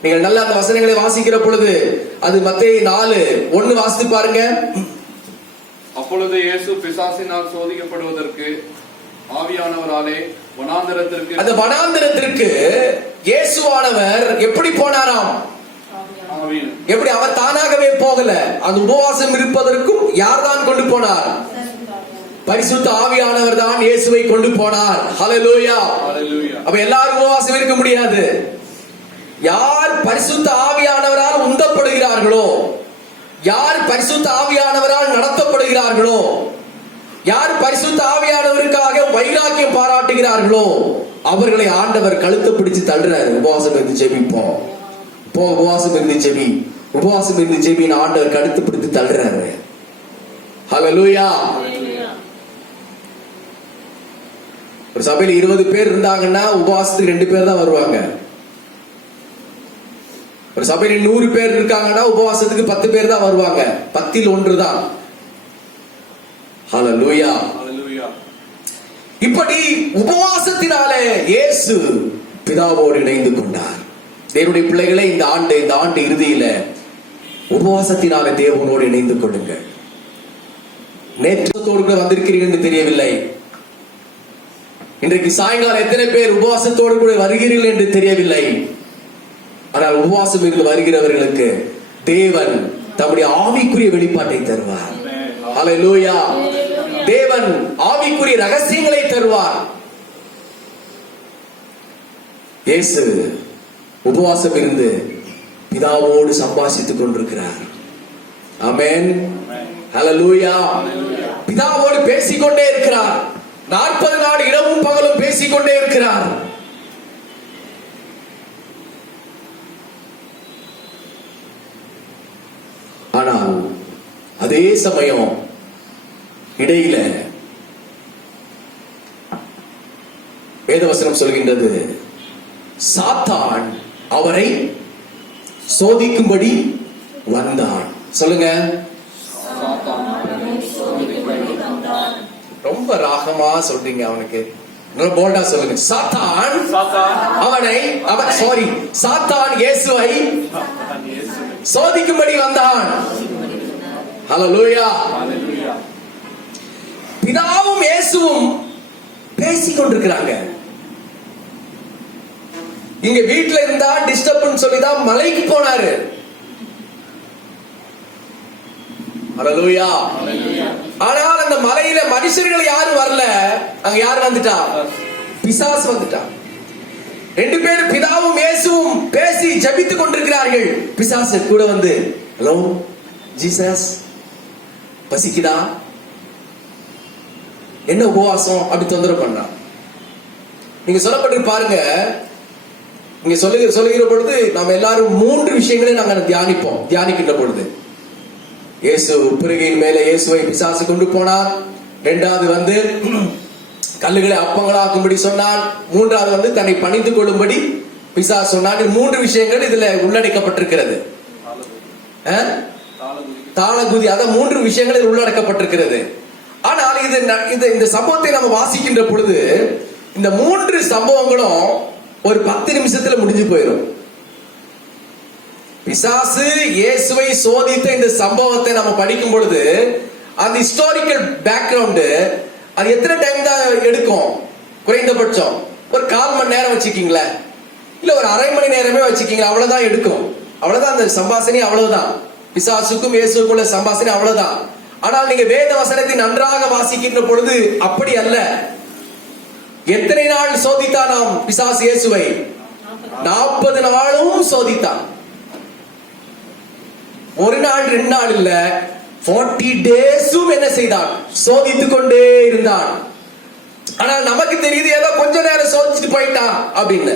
நீங்கள் நல்ல அந்த வசனங்களை வாசிக்கிற பொழுது அது மத்தேயு 4:1 வாசித்து பாருங்க. அப்பொழுது இயேசு பிசாசினால் சோதிக்கப்படுவதற்கு ஆவியானவராலே வனாந்தரத்திற்கு, அந்த வனாந்தரத்திற்கு இயேசுவானவர் எப்படி போனாராம்? எப்படி? அவர் தானாகவே போகல. அந்த உபவாசம் இருப்பதற்கும் யார்தான் கொண்டு போனார்? பரிசுத்த ஆவியானவர் தான் இயேசுவை கொண்டு போனார். ஹல்லேலூயா. அப்ப எல்லாரும் உபவாசம் இருக்க முடியாது. யார் பரிசுத்த ஆவியானவரால் உந்தப்படுகிறார்களோ, யார் பரிசுத்த ஆவியானவரால் நடத்தப்படுகிறார்களோ, யார் பரிசுத்த ஆவியானவருக்காக வைராக்கியம் பாராட்டுகிறார்களோ அவர்களை ஆண்டவர் கழுத்தை பிடிச்சு தள்ளுறாரு. உபவாசம் இருந்து ஜெபிப்போம், போ, உபவாசம் இருந்து ஜெபி, உபவாசம் இருந்து ஜெபின்னு ஆண்டவர் கழுத்து பிடித்து தள்ளுறாரு. ஹல்லேலூயா. ஒரு சபையில 20 பேர் இருந்தாங்கன்னா உபவாசத்துக்கு 2 பேர் தான் வருவாங்க. ஒரு சபையில 100 பேர் இருக்காங்கன்னா உபவாசத்துக்கு 10 பேர் தான் வருவாங்க. 10ல் 1 தான். ஹல்லேலூயா. இப்படி உபவாசத்தினாலே இயேசு பிதாவோடு இணைந்து கொண்டார். தேவனுடைய பிள்ளைகளை, இந்த ஆண்டு இறுதியில உபவாசத்தினாலே தேவனோடு இணைந்து கொள்ளுங்கள். நேற்றத்தோடு வந்திருக்கிறீர்கள் என்று தெரியவில்லை. இன்றைக்கு சாயங்காலம் எத்தனை பேர் உபவாசத்தோடு கூட வருகிறீர்கள் என்று தெரியவில்லை. ஆனால் உபவாசம் இருந்து வருகிறவர்களுக்கு தேவன் தம்முடைய ஆவிக்குரிய வெளிப்பாட்டை தருவார். ஹல்லேலூயா. தேவன் ஆவிக்குரிய ரகசியங்களை தருவார். இயேசு உபவாசம் இருந்து பிதாவோடு சம்பாஷித்துக் கொண்டிருக்கிறார். ஆமென். ஹல்லேலூயா. பிதாவோடு பேசிக்கொண்டே இருக்கிறார். 40 நாள் இரவும் பகலும் பேசிக்கொண்டே இருக்கிறார். ஆனால் அதே சமயம் இடையில வேதவசனம் சொல்கின்றது, சாத்தான் அவரை சோதிக்கும்படி வந்தான். சொல்லுங்க. ரொம்ப ராகமா சொல்றீங்க. அவனுக்கு போல்டா சொல்லுங்க. சாத்தான் சாத்தான் இயேசுவை சோதிக்கும்படி வந்தான். ஹல்லேலூயா. பிதாவும் இயேசுவும் பேசிக் கொண்டிருக்கிறாங்க. இங்க வீட்டுல இருந்தா டிஸ்டர்ப் சொல்லிதான் மலைக்கு போனாரு. ஹல்லேலூயா. ஆனால் அந்த மலையில மனுஷர்கள் யாரும் வரல. அங்க யாரு வந்துட்டா? பிசாசு வந்துட்டா. 2 பேரும் பிதாவும் இயேசுவும் பேசி ஜெபித்துக் கொண்டிருக்கிறார்கள். பிசாசு கூட வந்து, ஹலோ ஜீசஸ், பசிக்குதா? என்ன உபவாசம்? அப்படி தொந்தரவு பண்ணான். நீங்க சொல்லப்பட்டு பாருங்க. நீங்க சொல்லுகிற பொழுது நாம் எல்லாரும் 3 விஷயங்களை நாங்கள் தியானிக்கின்ற பொழுது, இயேசு உப்பிருகையின் மேல இயேசுவை பிசாசு கொண்டு போனார். 2வது வந்து கல்லுகளை அப்பங்களாக்கும்படி சொன்னான். 3வது வந்து தன்னை பணிந்து கொள்ளும்படி பிசாசு சொன்னான். 3 விஷயங்கள் இதுல உள்ளடக்கப்பட்டிருக்கிறது. தாளகுதி, அதான் 3 விஷயங்கள் உள்ளடக்கப்பட்டிருக்கிறது. ஆனால் இந்த சம்பவத்தை நம்ம வாசிக்கின்ற பொழுது இந்த 3 சம்பவங்களும் ஒரு 10 நிமிஷத்துல முடிஞ்சு போயிடும். பிசாசு இயேசுவை சோதித்த இந்த சம்பவத்தை நம்ம படிக்கும் பொழுது அந்த ஹிஸ்டாரிக்கல் பேக்ரவுண்ட் அது எத்தனை டைம் தான் எடுக்கும்? குறைந்தபட்சம் ஒரு 1/4 மணி நேரம் வச்சுக்கீங்களேன், இல்ல ஒரு அரை மணி நேரமே வச்சுக்கீங்க, அவ்வளவுதான் எடுக்கும். அவ்வளவுதான் அந்த சம்பாஷணை, அவ்வளவுதான். பிசாசுக்கும் இயேசுக்கும் உள்ள சம்பாஷணை அவ்வளவுதான். ஆனால் நீங்க வேத வசனத்தை நன்றாக வாசிக்கின்ற பொழுது அப்படி அல்ல. எத்தனை நாள் சோதித்தான் பிசாசு இயேசுவை? 40 நாளும் சோதித்தான். ஒரு நாள் 2 நாள் இல்ல, 40 டேஸும் என்ன செய்தான்? சோதித்துக் கொண்டே இருந்தான். ஆனால் நமக்கு தெரியுது ஏதோ கொஞ்ச நேரம் சோதிச்சுட்டு போயிட்டான் அப்படின்னு.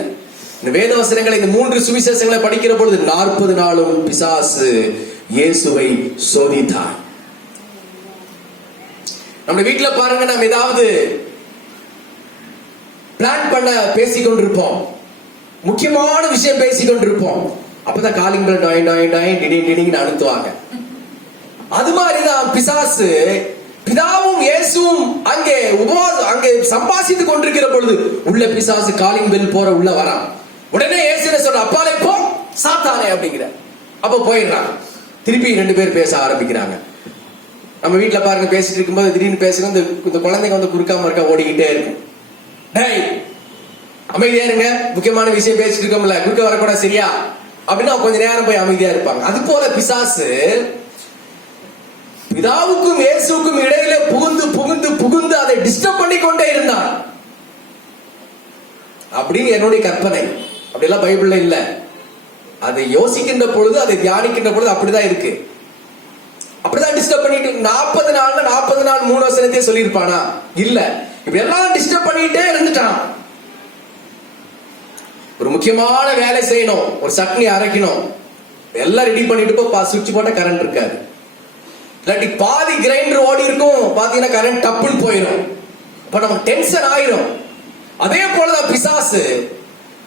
இந்த வேத வசனங்களை, இந்த 3 சுவிசேஷங்களை படிக்கிற பொழுது 40 நாளும் பிசாசு இயேசுவை சோதித்தான். நம்ம வீட்டுல பாருங்க, நம்ம ஏதாவது பிளான் பண்ண பேசிக்கொண்டிருப்போம், முக்கியமான விஷயம் பேசிக்கொண்டிருப்போம். அப்பதான் காலிங் பெல் டாய் டாய் டாய் டிடிங் டிடிங்னு அழுத்துவாங்க. அது மாதிரிதான் பிசாசு பிதாவும் இயேசுவும் அங்கே சம்பாஷித்துக் கொண்டிருக்கிற பொழுது உள்ள பிசாசு காலிங் பெல் போற உள்ள வரான். உடனே இயேசு சொல்ற, அப்பாலே போ சாத்தானே அப்படிங்கிற. அப்ப போயிடுறான். திருப்பி 2 பேர் பேச ஆரம்பிக்கிறாங்க. நம்ம வீட்டுல பாருங்க, பேசிட்டு இருக்கும்போது திடீர்னு பேசுங்க, இந்த குழந்தைங்க வந்து குறுக்காம இருக்கா ஓடிக்கிட்டே இருக்கும். டேய் அமைதியா இருங்க, முக்கியமான விஷயம் பேசிட்டு இருக்கோம்ல, குறுக்க வரக்கூடாது சரியா அப்படின்னா கொஞ்ச நேரம் போய் அமைதியா இருப்பாங்க. அது போல பிசாசு பிதாவுக்கும் இயேசுக்கும் இடையில புகுந்து புகுந்து புகுந்து அதை டிஸ்டர்ப் பண்ணி கொண்டே இருந்தான் அப்படின்னு என்னுடைய கற்பனை. அப்படியெல்லாம் பைபிள்ல இல்ல. அதை யோசிக்கின்ற பொழுது, அதை தியானிக்கின்ற பொழுது அப்படிதான் இருக்கு. அப்படிதான் டிஸ்டர்ப் பண்ணிட்டு 40 நாள் 3 வசனத்தையே சொல்லியிருப்பானா? இல்ல. இப்ப எல்லாம் டிஸ்டர்ப் பண்ணிட்டே இருந்துட்டான். ஒரு முக்கியமான வேலை செய்யணும், ஒரு சட்னி அரைக்கணும், எல்லாம் ரெடி பண்ணிட்டு போ, சுவிட்ச் போட்டா கரண்ட் இருக்காது. இல்லாட்டி பாதி கிரைண்டர் ஓடி இருக்கும், பாத்தீங்கன்னா கரண்ட் டப்புன்னு போயிடும். அப்ப நமக்கு டென்ஷன் ஆயிரும். அதே போலதான் பிசாசு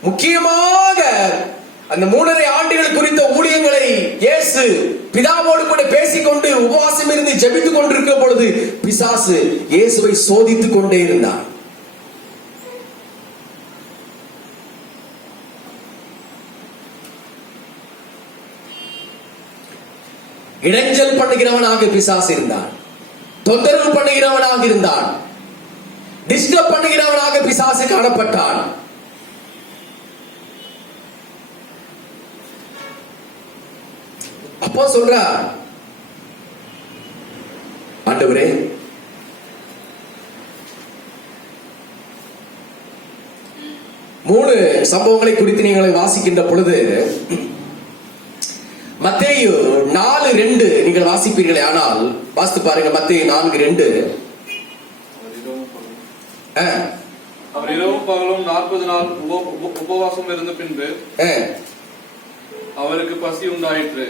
முக்கியமாக அந்த 3.5 ஆண்டுகள் குறித்த ஊழியங்களை இயேசு பிதாவோடு கூட பேசிக்கொண்டு உபவாசம் இருந்து ஜெபித்துக் கொண்டிருக்கிற பொழுது பிசாசு இயேசுவை சோதித்துக் கொண்டே இருந்தார். இடைஞ்சல் பண்ணுகிறவனாக பிசாசு இருந்தான். தொந்தரவு பண்ணுகிறவனாக இருந்தான். டிஸ்டர்ப் பண்ணுகிறவனாக பிசாசு காணப்பட்டான். அப்போ சொல்றார், ஆண்டவரே, மூணு சம்பவங்களை குறித்து நீங்கள் வாசிக்கின்ற பொழுது மத்தேயு 4:2 நீங்கள் வாசிப்பீர்களே, ஆனால் வாசித்து பாருங்க. மத்தேயு 4:2. அவர் இரவும் பகலும் 40 நாள் உபவாசம் இருந்த பின்பு அவருக்கு பசி உண்டாயிற்று.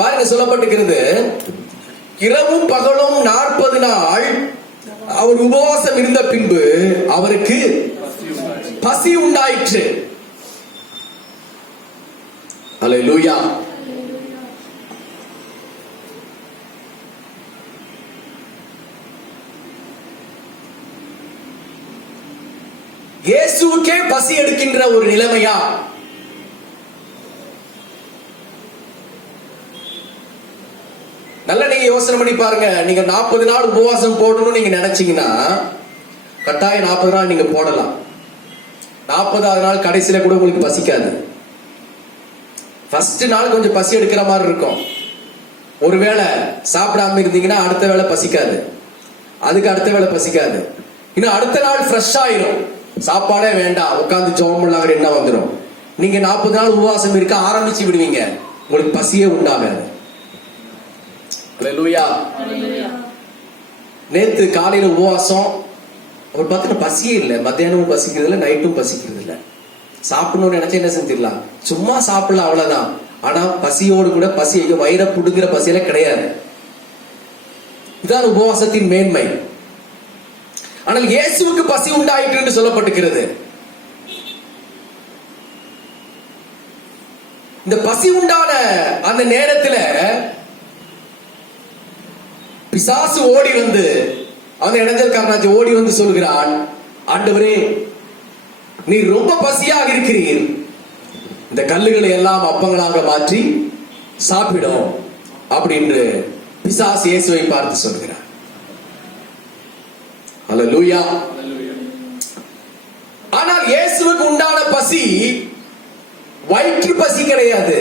பாருங்க, சொல்லப்பட்டிருக்கிறது, இரவும் பகலும் 40 நாள் அவர் உபவாசம் இருந்த பின்பு அவருக்கு பசி உண்டாயிற்று. அல்லேலூயா. இயேசுவுக்கே பசி எடுக்கின்ற ஒரு நிலைமையா? நல்ல நீங்க யோசனை பண்ணி பாருங்க. நீங்க 40 நாள் உபவாசம் போடணும்னு நீங்க நினைச்சீங்கன்னா கட்டாயம் 40 நாள் நீங்க போடலாம். 40வது நாள் கடைசியில கூட உங்களுக்கு பசிக்காது. ஃபர்ஸ்ட் நாள் கொஞ்சம் பசி எடுக்கிற மாதிரி இருக்கும். ஒருவேளை சாப்பிடாம இருந்தீங்கன்னா அடுத்த வேளை பசிக்காது, அதுக்கு அடுத்த வேளை பசிக்காது, இன்னும் அடுத்த நாள் ஃப்ரெஷ் ஆயிரும். சாப்பாடே வேண்டாம், உட்காந்து ஜோம்புள்ளாங்கிற என்ன வந்துடும். நீங்க 40 நாள் உபவாசம் இருக்க ஆரம்பிச்சு விடுவீங்க, உங்களுக்கு பசியே உண்டாகாது. அல்லேலூயா. நேத்து காலையில உபவாசம், அவர் பார்த்தீங்கன்னா பசியே இல்லை. மத்தியானமும் பசிக்கிறது இல்லை, நைட்டும் பசிக்கிறது இல்லை. சாப்பிடணும்னு நினைச்சா என்ன செஞ்சிடலாம், சும்மா சாப்பிடலாம், அவ்வளவுதான். ஆனா பசியோடு கூட பசி வயிறை புடுங்கிற பசியில கிடையாது. இதுதான் உபவாசத்தின் மேன்மை. ஆனால் இயேசுவுக்கு பசி உண்டாயிற்று என்று சொல்லப்பட்டிருக்கிறது. இந்த பசி உண்டான அந்த நேரத்துல பிசாசு ஓடி வந்து, அவன் இடைஞ்சல்காரனாச்சு, ஓடி வந்து சொல்கிறான், ஆண்டவரே, நீ ரொம்ப பசியாக இருக்கிறீர், இந்த கல்லுகளை எல்லாம் அப்பங்களாக மாற்றி சாப்பிடும் அப்படின்னு பிசாசு இயேசுவை பார்த்து சொல்கிறார். அல்லேலூயா. ஆனால் இயேசுவுக்கு உண்டான பசி வயிற்று பசி கிடையாது.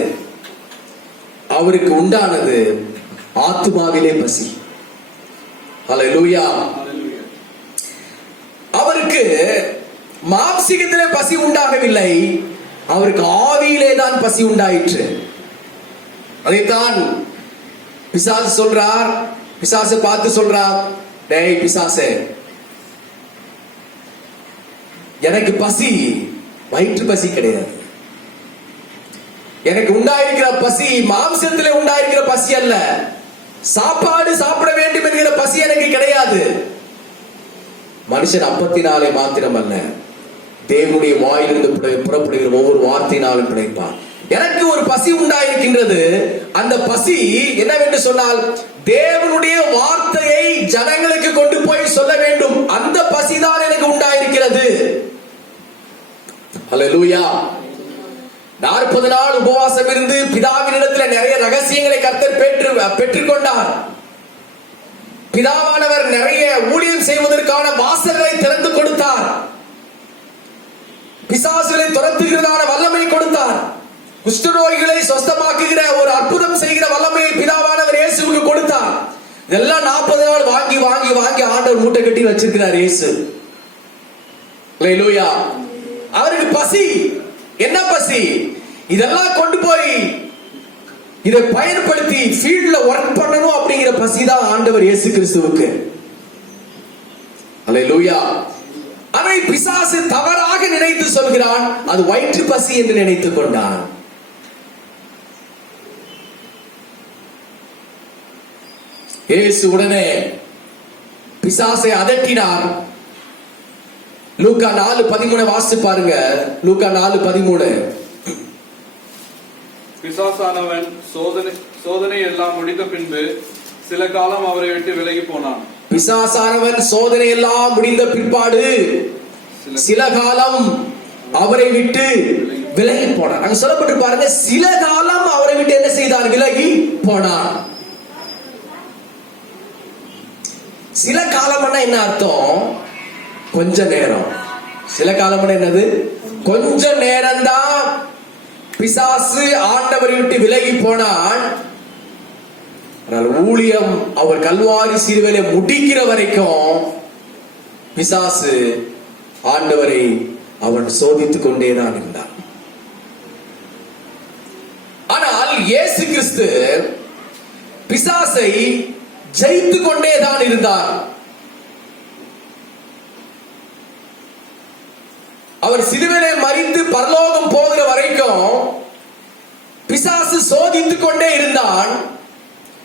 அவருக்கு உண்டானது ஆத்துமாவிலே பசி. அல்லேலூயா. அவருக்கு மாம்சீகத்திலே பசி உண்டாகவில்லை, அவருக்கு ஆவியிலே தான் பசி உண்டாயிற்று. அதைத்தான் பிசாசு சொல்றார். பிசாசு பார்த்து சொல்றார், டேய் பிசாசே, எனக்கு பசி வயிற்று பசி கிடையாது. எனக்கு உண்டாயிருக்கிற பசி மாம்சத்திலே உண்டாயிருக்கிற பசி அல்ல. சாப்பாடு சாப்பிட வேண்டும் என்கிற பசி எனக்கு கிடையாது. மனுஷன் அப்பத்தினாலே மாத்திரம் அல்ல, தேவனுடைய வாயிலிருந்து புறப்படுகிற ஒவ்வொரு வார்த்தையினாலும் பிழைப்பான். எனக்கு ஒரு பசி உண்டாயிருக்கின்றது. அந்த பசி என்னவென்று சொன்னால், தேவனுடைய வார்த்தையை ஜனங்களுக்கு கொண்டு போய் சொல்ல வேண்டும். அந்த பசிதான் எனக்கு உண்டாயிருக்கிறது. அல்லேலூயா. 40 நாள் உபவாசம் இருந்து பிதாவினிடத்தில் நிறைய ரகசியங்களை கர்த்தர் பெற்றுக்கொண்டார். பிதாவானவர் நிறைய ஊழியம் செய்வதற்கான வாசல்களை திறந்து கொடுத்தார். பிசாசுகளை துரத்துகிறதான வல்லமை கொடுத்தார். குஷ்டநோய்களை சொஸ்தமாக்குகிற ஒரு அற்புதம் செய்கிற வல்லமையை பிதாவானவர் இயேசுவுக்கு கொடுத்தார். இதெல்லாம் 40 நாள் வாங்கி வாங்கி வாங்கி ஆண்டவர் மூட்டை கட்டி வச்சிருக்கிறார் இயேசு. அல்லேலூயா. அவருக்கு பசி என்ன பசி? இதெல்லாம் கொண்டு போய் இதை பயன்படுத்தி ஃபீல்ட்ல ஒர்க் பண்ணணும் அப்படிங்கிற பசி தான் ஆண்டவர் இயேசு கிறிஸ்துவுக்கு. அல்லேலூயா. அதை பிசாசு தவறாக நினைத்து சொல்கிறான், அது வயிற்று பசி என்று நினைத்துக் கொண்டான். இயேசு உடனே பிசாசை அதட்டினார். லூக்கா 4:13 வாசித்து பாருங்க. லூக்கா 4:13. பிசாசானவன் சோதனை எல்லாம் முடிந்த பின்பு சில காலம் அவரை விட்டு விலகி போனான். பிசாசானவன் சோதனை எல்லாம் முடிந்த பிற்பாடு சில காலம் அவரை விட்டு விலகி போனார். அங்க சொல்லப்பட்டு பாருங்க, சில காலம் அவரை விட்டு என்ன செய்தார்? விலகி போனார். சில காலம் என்ன அர்த்தம்? கொஞ்ச நேரம். சில காலம் என்னது? கொஞ்ச நேரம் தான் பிசாசு ஆண்டவரை விட்டு விலகி போனான். ஆனால் ஊழியம் அவர் கல்வாரி சிலுவையிலே முடிக்கிற வரைக்கும் பிசாசு ஆண்டவரை அவன் சோதித்துக் கொண்டேதான் இருந்தான். ஆனால் இயேசு கிறிஸ்து பிசாசை ஜெயித்து கொண்டேதான் இருந்தார். அவர் சிலுவையிலே மரித்து பரலோகம் போகிற வரைக்கும் பிசாசு சோதித்துக் கொண்டே இருந்தான்.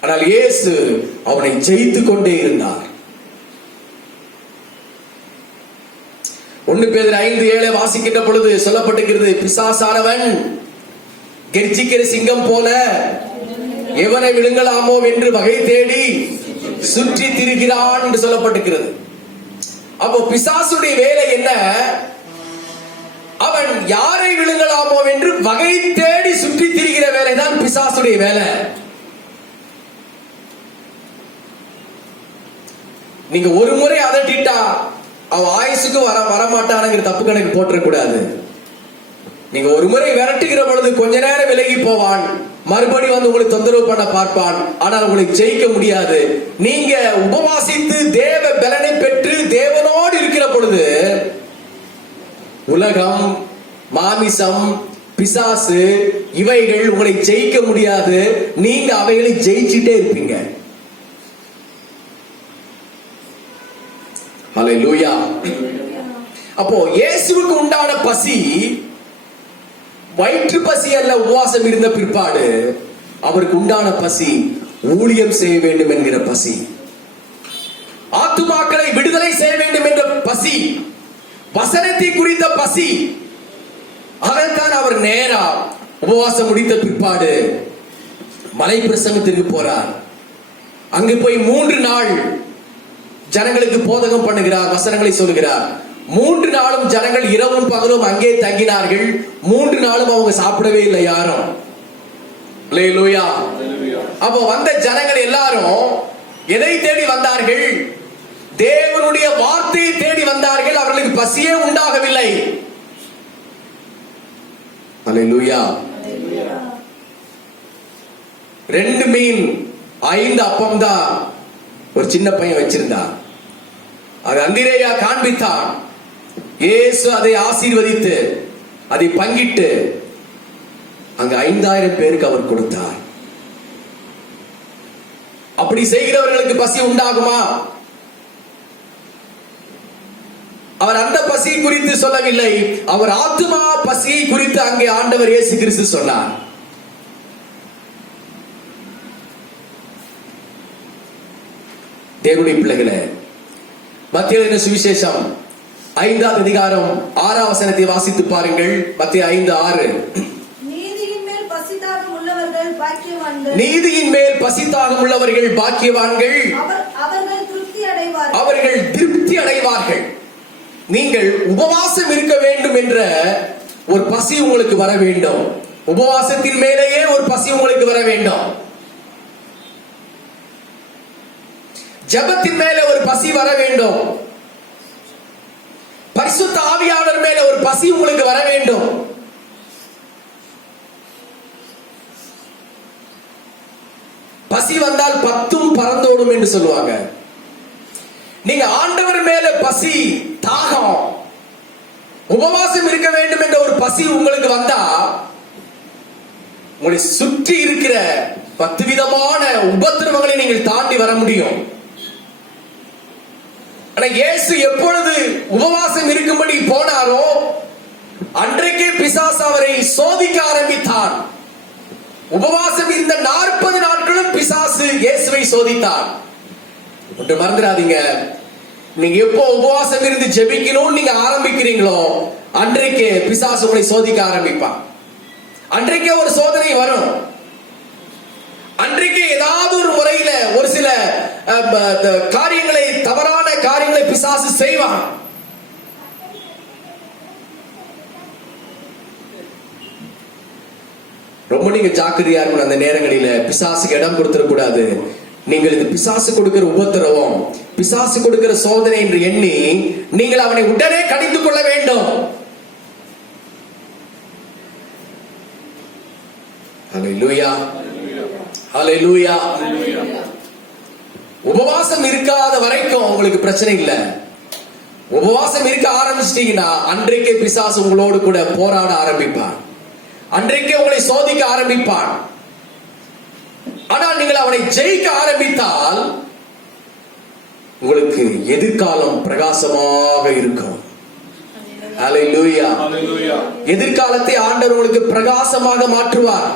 ஆனால் இயேசு அவனை ஜெயித்துக் கொண்டே இருந்தார். 1 பேதுரு 5:7 வாசிக்கின்ற பொழுது சொல்லப்பட்டிருக்கிறது, பிசாசானவன் கெர்ச்சிக்கிற சிங்கம் போல எவனை விழுங்கலாமோ என்று வகை தேடி சுற்றி திரிகிறான் என்று சொல்லப்பட்டிருக்கிறது. அப்போ பிசாசுடைய வேலை என்ன? அவன் யாரை விழுங்கலாமோ என்று வகை தேடி சுற்றி திரிகிற வேலைதான் பிசாசுடைய வேலை. நீங்க ஒரு முறை அதட்டிட்டா அவன் ஆயுசுக்கு வரமாட்டானுங்கிற தப்பு கணக்கு போட்டுற கூடாது. நீங்க ஒரு முறை விரட்டுகிற பொழுது கொஞ்ச நேரம் விலகி போவான், மறுபடி வந்து உங்களை தொந்தரவு பண்ண பார்ப்பான். ஆனால் உங்களுக்கு ஜெயிக்க முடியாது. நீங்க உபவாசித்து தேவ பலனை பெற்று தேவனோடு இருக்கிற பொழுது உலகம், மாமிசம், பிசாசு இவைகள் உங்களை ஜெயிக்க முடியாது. நீங்க அவைகளை ஜெயிச்சுட்டே இருப்பீங்க. ஹல்லேலூயா. அப்போ இயேசுவுக்கு உண்டான பசி வயிற்று பசி அல்ல. உபவாசம் இருந்த பிற்பாடு அவருக்கு உண்டான பசி ஊழியம் செய்ய வேண்டும் என்கிற பசி, ஆத்துமாக்களை விடுதலை செய்ய வேண்டும் என்ற பசி, வசனத்தை குறித்த பசி. அதற்கான அவர் நேரா உபவாசம் முடித்த பிற்பாடு மலை பிரசங்கத்திற்கு போறார். அங்கு போய் 3 நாள் ஜனங்களுக்கு போதகம் பண்ணுகிறார், வசனங்களை சொல்கிறார். 3 நாளும் ஜனங்கள் இரவும் பகலும் அங்கே தங்கினார்கள். 3 நாளும் அவங்க சாப்பிடவே இல்லை யாரும். அல்லேலூயா. அப்போ வந்த ஜனங்கள் எல்லாரும் எதை தேடி வந்தார்கள்? தேவனுடைய வார்த்தையை தேடி வந்தார்கள். அவர்களுக்கு பசியே உண்டாகவில்லை. அல்லேலூயா. 2 மீன் 5 அப்பம் தான் ஒரு சின்ன பையன் வச்சிருந்தான். அது அந்திரேயா காண்பித்தான். இயேசு அதை ஆசீர்வதித்து அதை பங்கிட்டு அங்க 5000 பேருக்கு அவர் கொடுத்தார். அப்படி செய்கிறவர்களுக்கு பசி உண்டாகுமா? அவர் அந்த பசி குறித்து சொல்லவில்லை. அவர் ஆத்துமா பசியை குறித்து அங்கே ஆண்டவர் இயேசு கிறிஸ்து சொன்னார். தேவனுடைய பிள்ளைகளே, மத்திய எழுதின சுவிசேஷம் 5ஆம் அதிகாரம் 6ஆம் வசனத்தை வாசித்து பாருங்கள். மத்திய 5:6. நீதியின் மேல் பசிதாகம் உள்ளவர்கள் பாக்கியவான்கள். நீதியின் மேல் பசிதாகம் உள்ளவர்கள் பாக்கியவான்கள். அவர்கள் திருப்தி அடைவார்கள். அவர்கள் திருப்தி அடைவார்கள். நீங்கள் உபவாசம் இருக்க வேண்டும் என்ற ஒரு பசி உங்களுக்கு வர வேண்டும். உபவாசத்தின் மேலேயே ஒரு பசி உங்களுக்கு வர வேண்டும். ஜெபத்தின் மேல ஒரு பசி வர வேண்டும். பரிசுத்த ஆவியானவர் மேல ஒரு பசி உங்களுக்கு வர வேண்டும். பசி வந்தால் 10ம் பறந்தோடும் என்று சொல்லுவாங்க. நீங்க ஆண்டவர் மேல பசி, தாகம், உபவாசம் இருக்க வேண்டும் என்ற ஒரு பசி உங்களுக்கு வந்தா உங்களை சுற்றி இருக்கிற 10 விதமான உபத்திரவங்களை நீங்கள் தாண்டி வர முடியும். ஆனா இயேசு எப்பொழுது உபவாசம் இருக்கும்படி போனாரோ அன்றைக்கே பிசாசு அவரை சோதிக்க ஆரம்பித்தான். உபவாசம் இருந்த 40 நாட்களும் பிசாசு இயேசுவை சோதித்தார். ஒன்று மறந்துடாதீங்க, நீங்க எப்போ உபவாசம் இருந்து ஜெபிக்கணும் நீங்க ஆரம்பிக்கிறீங்களோ அன்றைக்கே பிசாசு உங்களை சோதிக்க ஆரம்பிப்பான். அன்றைக்கே ஒரு சோதனை வரும். அன்றைக்கு ஏதாவது ஒரு முறையில ஒரு சில காரியங்களை, தவறான காரியங்களை பிசாசு செய்வான். ரொம்ப நீங்க ஜாக்கிரதையா இருக்கணும். அந்த நேரங்களில பிசாசுக்கு இடம் கொடுத்துடக்கூடாது. நீங்கள் இது பிசாசு கொடுக்கிற உபத்திரவம், பிசாசு கொடுக்கிற சோதனை என்று எண்ணி நீங்கள் அவனை உடனே கடிந்து கொள்ள வேண்டும். ஹல்லேலூயா, ஹல்லேலூயா. உபவாசம் இருக்காத வரைக்கும் உங்களுக்கு பிரச்சனை இல்லை. உபவாசம் இருக்க ஆரம்பிச்சிட்டீங்கன்னா அன்றைக்கே பிசாசு உங்களோடு கூட போராட ஆரம்பிப்பான். அன்றைக்கே உங்களை சோதிக்க ஆரம்பிப்பான். ஆனால் நீங்கள் அவனை ஜெயிக்க ஆரம்பித்தால் உங்களுக்கு எதிர்காலம் பிரகாசமாக இருக்கும். ஹல்லேலூயா. ஹalleluya. எதிர்காலத்தை ஆண்டவர் உங்களுக்கு பிரகாசமாக மாற்றுவார்.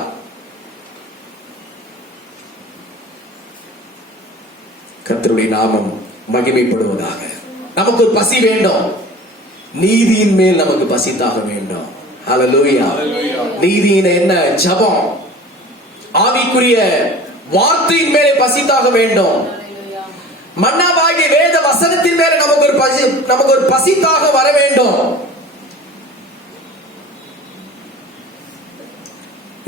கர்த்தருடைய நாமம் மகிமைப்படுவதாக. நமக்கு ஒரு பசி வேண்டும். நீதியின் மேல் நமக்கு பசித்தாக வேண்டும். ஹல்லேலூயா. ஹalleluya. நீதியின் என்ன? ஜெபம். ஆவிக்குரிய வார்த்தையின் மேலே பசித்தாக வேண்டும். மன்னாவாகிய வேத வசனத்தின் மேலே நமக்கு ஒரு பசித்தாக வர வேண்டும்.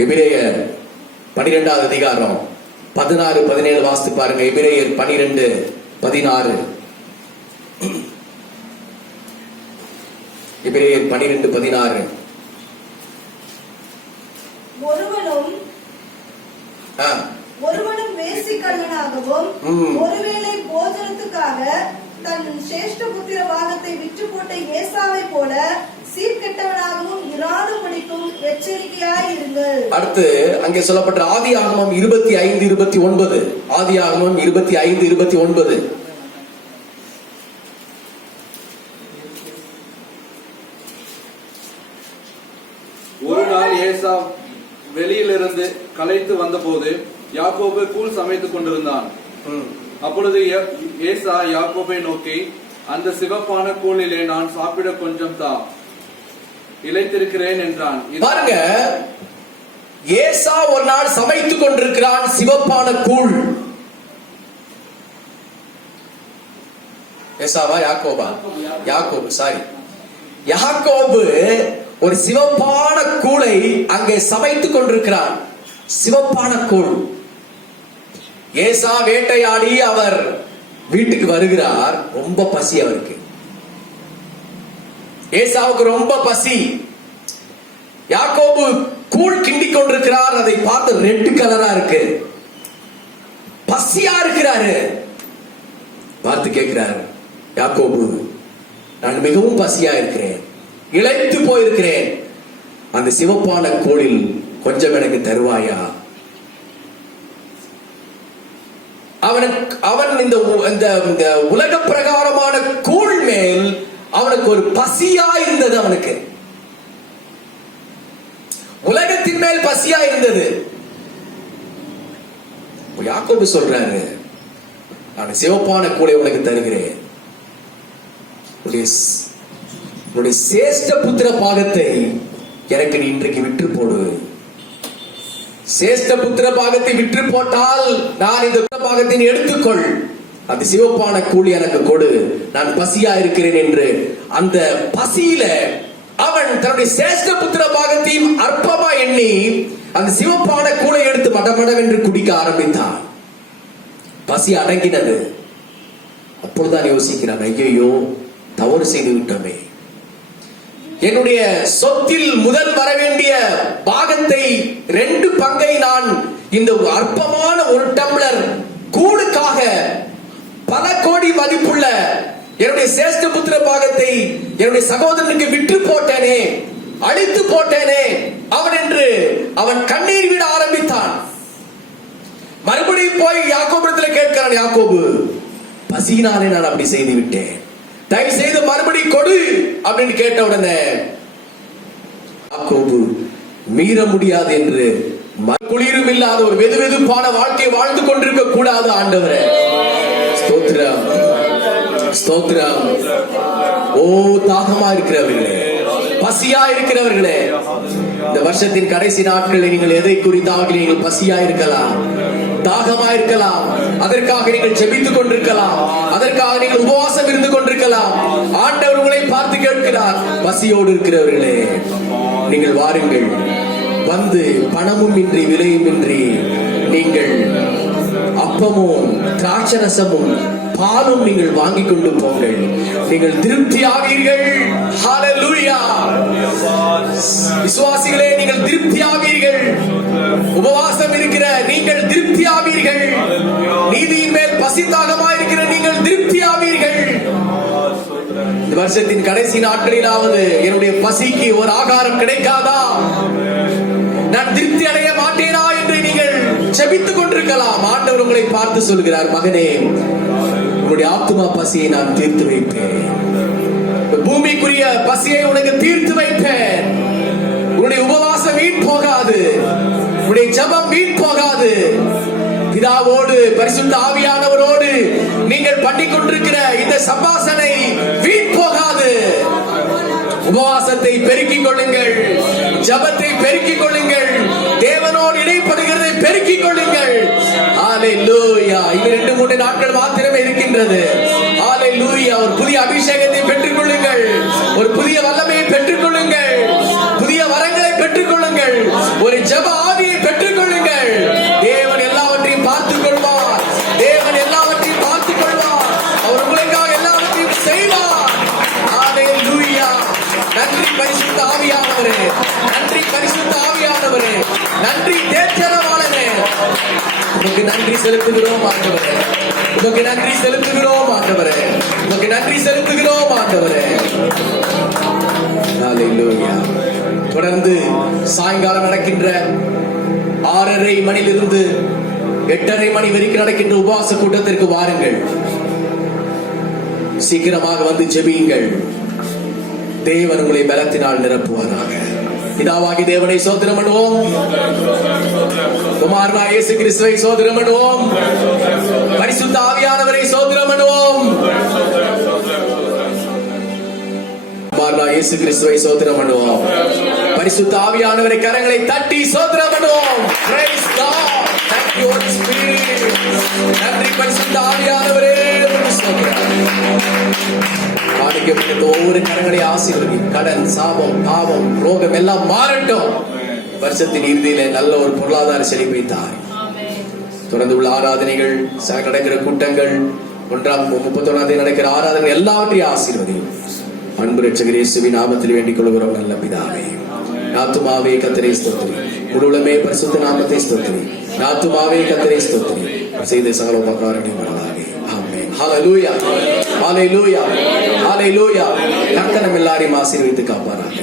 எபிரேயர் 12வது அதிகாரம் 16, 17 வாசித்து பாருங்க. எபிரேயர் 12, 16. எபிரேயர் 12, 16. ஒருவனும் வேசிக்கல்லனாகவும் ஒருவேளை போஜனத்துக்காக தன் சேஷ்ட புத்திர பாகத்தை விற்று போட்ட ஏசாவை போல சீர்கெட்டவனாகவும் இராதபடிக்கும் எச்சரிக்கையாய் இருங்கள். அடுத்து அங்கே சொல்லப்பட்ட ஆதியாகமம் 25, 29. ஆதியாகமம் 25, 29. ஒரு நாள் ஏசா வெளியிலிருந்து களைத்து வந்தபோது யாக்கோபு கூழ் சமைத்துக் கொண்டிருந்தான். அப்பொழுது ஏசா யாக்கோபை நோக்கி, அந்த சிவப்பான கூழிலே நான் சாப்பிட கொஞ்சம் தா, இளைத்திருக்கிறேன் என்றான். பாருங்க, ஏசா ஒரு நாள் சமைத்துக் கொண்டிருக்கிறான் சிவப்பான கூழ். ஏசாவா யாக்கோபா? யாக்கோபு, சாரி. யாக்கோபு ஒரு சிவப்பான கூளை அங்கே சமைத்துக் கொண்டிருக்கிறான். சிவப்பான கூழ். ஏசா வேட்டையாடி அவர் வீட்டுக்கு வருகிறார். ரொம்ப பசி அவருக்கு. ஏசாவுக்கு ரொம்ப பசி. யாக்கோபு கூழ் கிண்டிக் கொண்டிருக்கிறார். அதை பார்த்து ரெட் கலரா இருக்கு. பசியா இருக்கிறாரு. பார்த்து கேட்கிறார், யாக்கோபு, நான் மிகவும் பசியா இருக்கிறேன், இளைத்து போயிருக்கிறேன். அந்த சிவப்பான கூழில் கொஞ்சம் எனக்கு தருவாயா? அவன் இந்த உலக பிரகாரமான கூழ் மேல் அவனுக்கு ஒரு பசியா இருந்தது. அவனுக்கு உலகத்தின் மேல் பசியா இருந்தது. யாக்கோபு சொல்றாரு, நான் சிவப்பான கூழை உனக்கு தருகிறேன். உன்னுடைய சேஷ்ட புத்திர பாகத்தை எனக்கு நீ இன்றைக்கு விற்று போடு. சேஷ்ட புத்திர பாகத்தை விற்று போட்டால் நான் இந்த பாகத்தை எடுத்துக்கொள். அந்த சிவப்பான கூலி எனக்கு கொடு, நான் பசியா இருக்கிறேன் என்று அந்த பசியில அவன் தன்னுடைய சேஷ்ட புத்திர பாகத்தையும் அற்பமா எண்ணி அந்த சிவப்பான கூலை எடுத்து மடமடவென்று குடிக்க ஆரம்பித்தான். பசி அடங்கினது. அப்பொழுதுதான் யோசிக்கிறான், ஐயோ தவறு செய்து விட்டோமே. என்னுடைய சொத்தில் முதல் வர வேண்டிய பாகத்தை 2 பங்கை நான் இந்த அற்பமான ஒரு டம்ளர் கூழுக்காக பல கோடி மதிப்புள்ள என்னுடைய சேஷ்ட புத்திர பாகத்தை என்னுடைய சகோதரனுக்கு விற்று போட்டேனே, அழித்து போட்டேனே அவன் என்று அவன் கண்ணீர் விட ஆரம்பித்தான். மறுபடியும் போய் யாக்கோபிடத்தில் கேட்கிறான், யாக்கோபு, பசியினாலே நான் அப்படி செய்து விட்டேன், தயவு செய்து மறுபடி கொடு அப்படின்னு கேட்ட உடனே யாக்கோபு மீற முடியாது என்று குளிரும் இல்லாத ஒரு வெதுவெதுப்பான வாழ்க்கை வாழ்ந்து கொண்டிருக்க கூடாது. ஆண்டவரே ஸ்தோத்திரம், ஸ்தோத்திரம். ஓ தாகமா இருக்கிறவர்களே, பசியா இருக்கிறவர்களே, இந்த வருஷத்தின் கடைசி நாட்களில் நீங்கள் எதை குறித்தாக நீங்கள் பசியா இருக்கலாம், தாகமா இருக்கலாம். அதற்காக நீங்கள் ஜெபித்துக் கொண்டிருக்கலாம், அதற்காக நீங்கள் உபவாசம் இருந்து கொண்டிருக்கலாம். ஆண்டவர் உங்களை பார்த்து கேட்கிறார், பசியோடு இருக்கிறவர்களே நீங்கள் வாருங்கள், வந்து பணமும் இன்றி விலையும் இன்றி நீங்கள் அப்பமும் திராட்சரசமும் பாலும் நீங்கள் வாங்கி கொண்டு போங்கள், நீங்கள் திருப்தியாவீர்கள். ஹல்லேலூயா. விசுவாசிகளே, நீங்கள் திருப்தியாவீர்கள். உபவாசம் இருக்கிற நீங்கள் திருப்தியாவீர்கள். நீதியின் மேல் பசித்தாகமாயிருக்கிற நீங்கள் திருப்தியாவீர்கள். இந்த வருஷத்தின் கடைசி நாட்களிலாவது என்னுடைய பசிக்கு ஒரு ஆகாரம் கிடைக்காதா, நான் திருப்தி அடைய மாட்டேனா என்று நீங்கள் ஜெபித்துக் கொண்டிருக்கலாம். ஆண்டவர் உங்களை பார்த்து சொல்கிறார், மகனே, உன்னுடைய ஆத்துமா பசியை நான் தீர்த்து வைப்பேன். பூமிக்குரிய பசியை உனக்கு தீர்த்து வைப்பேன். உன்னுடைய உபவாசம் வீண் போகாது, உன்னுடைய ஜெபம் வீண் போகாது. பிதாவோடு பரிசுத்த ஆவியானவரோடு நீங்கள் பண்ணிக் கொண்டிருக்கிற இந்த சம்பாஷணை வீண் போகாது. உபவாசத்தை பெருக்கிக் கொள்ளுங்கள், ஜெபத்தை பெருக்கிக் கொள்ளுங்கள், தேவனோடு இடைப்படுகிறதை பெருக்கிக் கொள்ளுங்கள். ஹalleluya. இன்னும் 2-3 நாட்கள் மாத்திரமே இருக்கின்றது. ஹalleluya. ஒரு புதிய அபிஷேகத்தை பெற்றுக் கொள்ளுங்கள், ஒரு புதிய வல்லமையை பெற்றுக் கொள்ளுங்கள், புதிய வரங்களை பெற்றுக் கொள்ளுங்கள், ஒரு ஜெப ஆவியை பெற்றுக் கொள்ளுங்கள். தேவன் எல்லாவற்றையும் பார்த்துக் கொள்வார், தேவன் எல்லாவற்றையும் பார்த்துக் கொள்வார், அவர் உங்களுக்காக எல்லாவற்றையும் செய்வார். ஹalleluya. நன்றி பரிசுத்த ஆவியானவரே, நன்றி பரிசுத்த ஆவியானவரே, நன்றி தேற்றரவாளனே. உமக்கு நன்றி செலுத்துகிறோம் ஆண்டவரே, உமக்கு நன்றி செலுத்துகிறோம் ஆண்டவரே, உமக்கு நன்றி செலுத்துகிறோம் ஆண்டவரே. ஹalleluya. தொடர்ந்து சாயங்காலம் நடக்கின்ற 6:30 மணியிலிருந்து 8:30 மணி வரைக்கும் நடக்கின்ற உபவாச கூட்டத்திற்கு வாருங்கள். சீக்கிரமாக வந்து ஜெபியுங்கள். தேவன் உங்களை பலத்தினால் நிரப்புவாராக. பிதாவாகி தேவனை ஸ்தோத்திரம் பண்ணுவோம், குமாரனாகிய இயேசு கிறிஸ்துவை ஸ்தோத்திரம் பண்ணுவோம், பரிசுத்த ஆவியானவரை ஸ்தோத்திரம் பண்ணுவோம். குமாரனாகிய இயேசு கிறிஸ்துவை ஸ்தோத்திரம் பண்ணுவோம், பரிசுத்த ஆவியானவரை கரங்களை தட்டி ஸ்தோத்திரம் பண்ணுவோம். Praise God. Thank you Holy Spirit. நன்றி பரிசுத்த ஆவியானவரே. பாதிக்கப்பட்ட ஒவ்வொரு கரங்களை ஆசீர்வதி. கடன், சாபம், பாவம், ரோகம் எல்லாம் மாறட்டும். வருஷத்தின் இறுதியில நல்ல ஒரு பொருளாதார செழிப்பை தார். தொடர்ந்து உள்ள ஆராதனைகள், நடக்கிற கூட்டங்கள், 31 நடக்கிற ஆராதனை எல்லாவற்றையும் ஆசீர்வதியும். அன்பு இரட்சகர் இயேசுவின் நாமத்தில் வேண்டிக் கொள்கிறோம் நல்ல பிதாவே. ஆத்துமாவே கர்த்தரை ஸ்தோத்திரி, முழுமே பரிசுத்த நாமத்தை ஸ்தோத்திரி. ஆத்துமாவே கர்த்தரை ஸ்தோத்திரி, செய்த சகல உபகாரங்களையும் மறவாதே. ஆமென். ஹalleluya, ஹalleluya, ஹalleluya. கர்த்தர் நம்ம எல்லாரையும் ஆசீர்வதித்து காப்பாராக.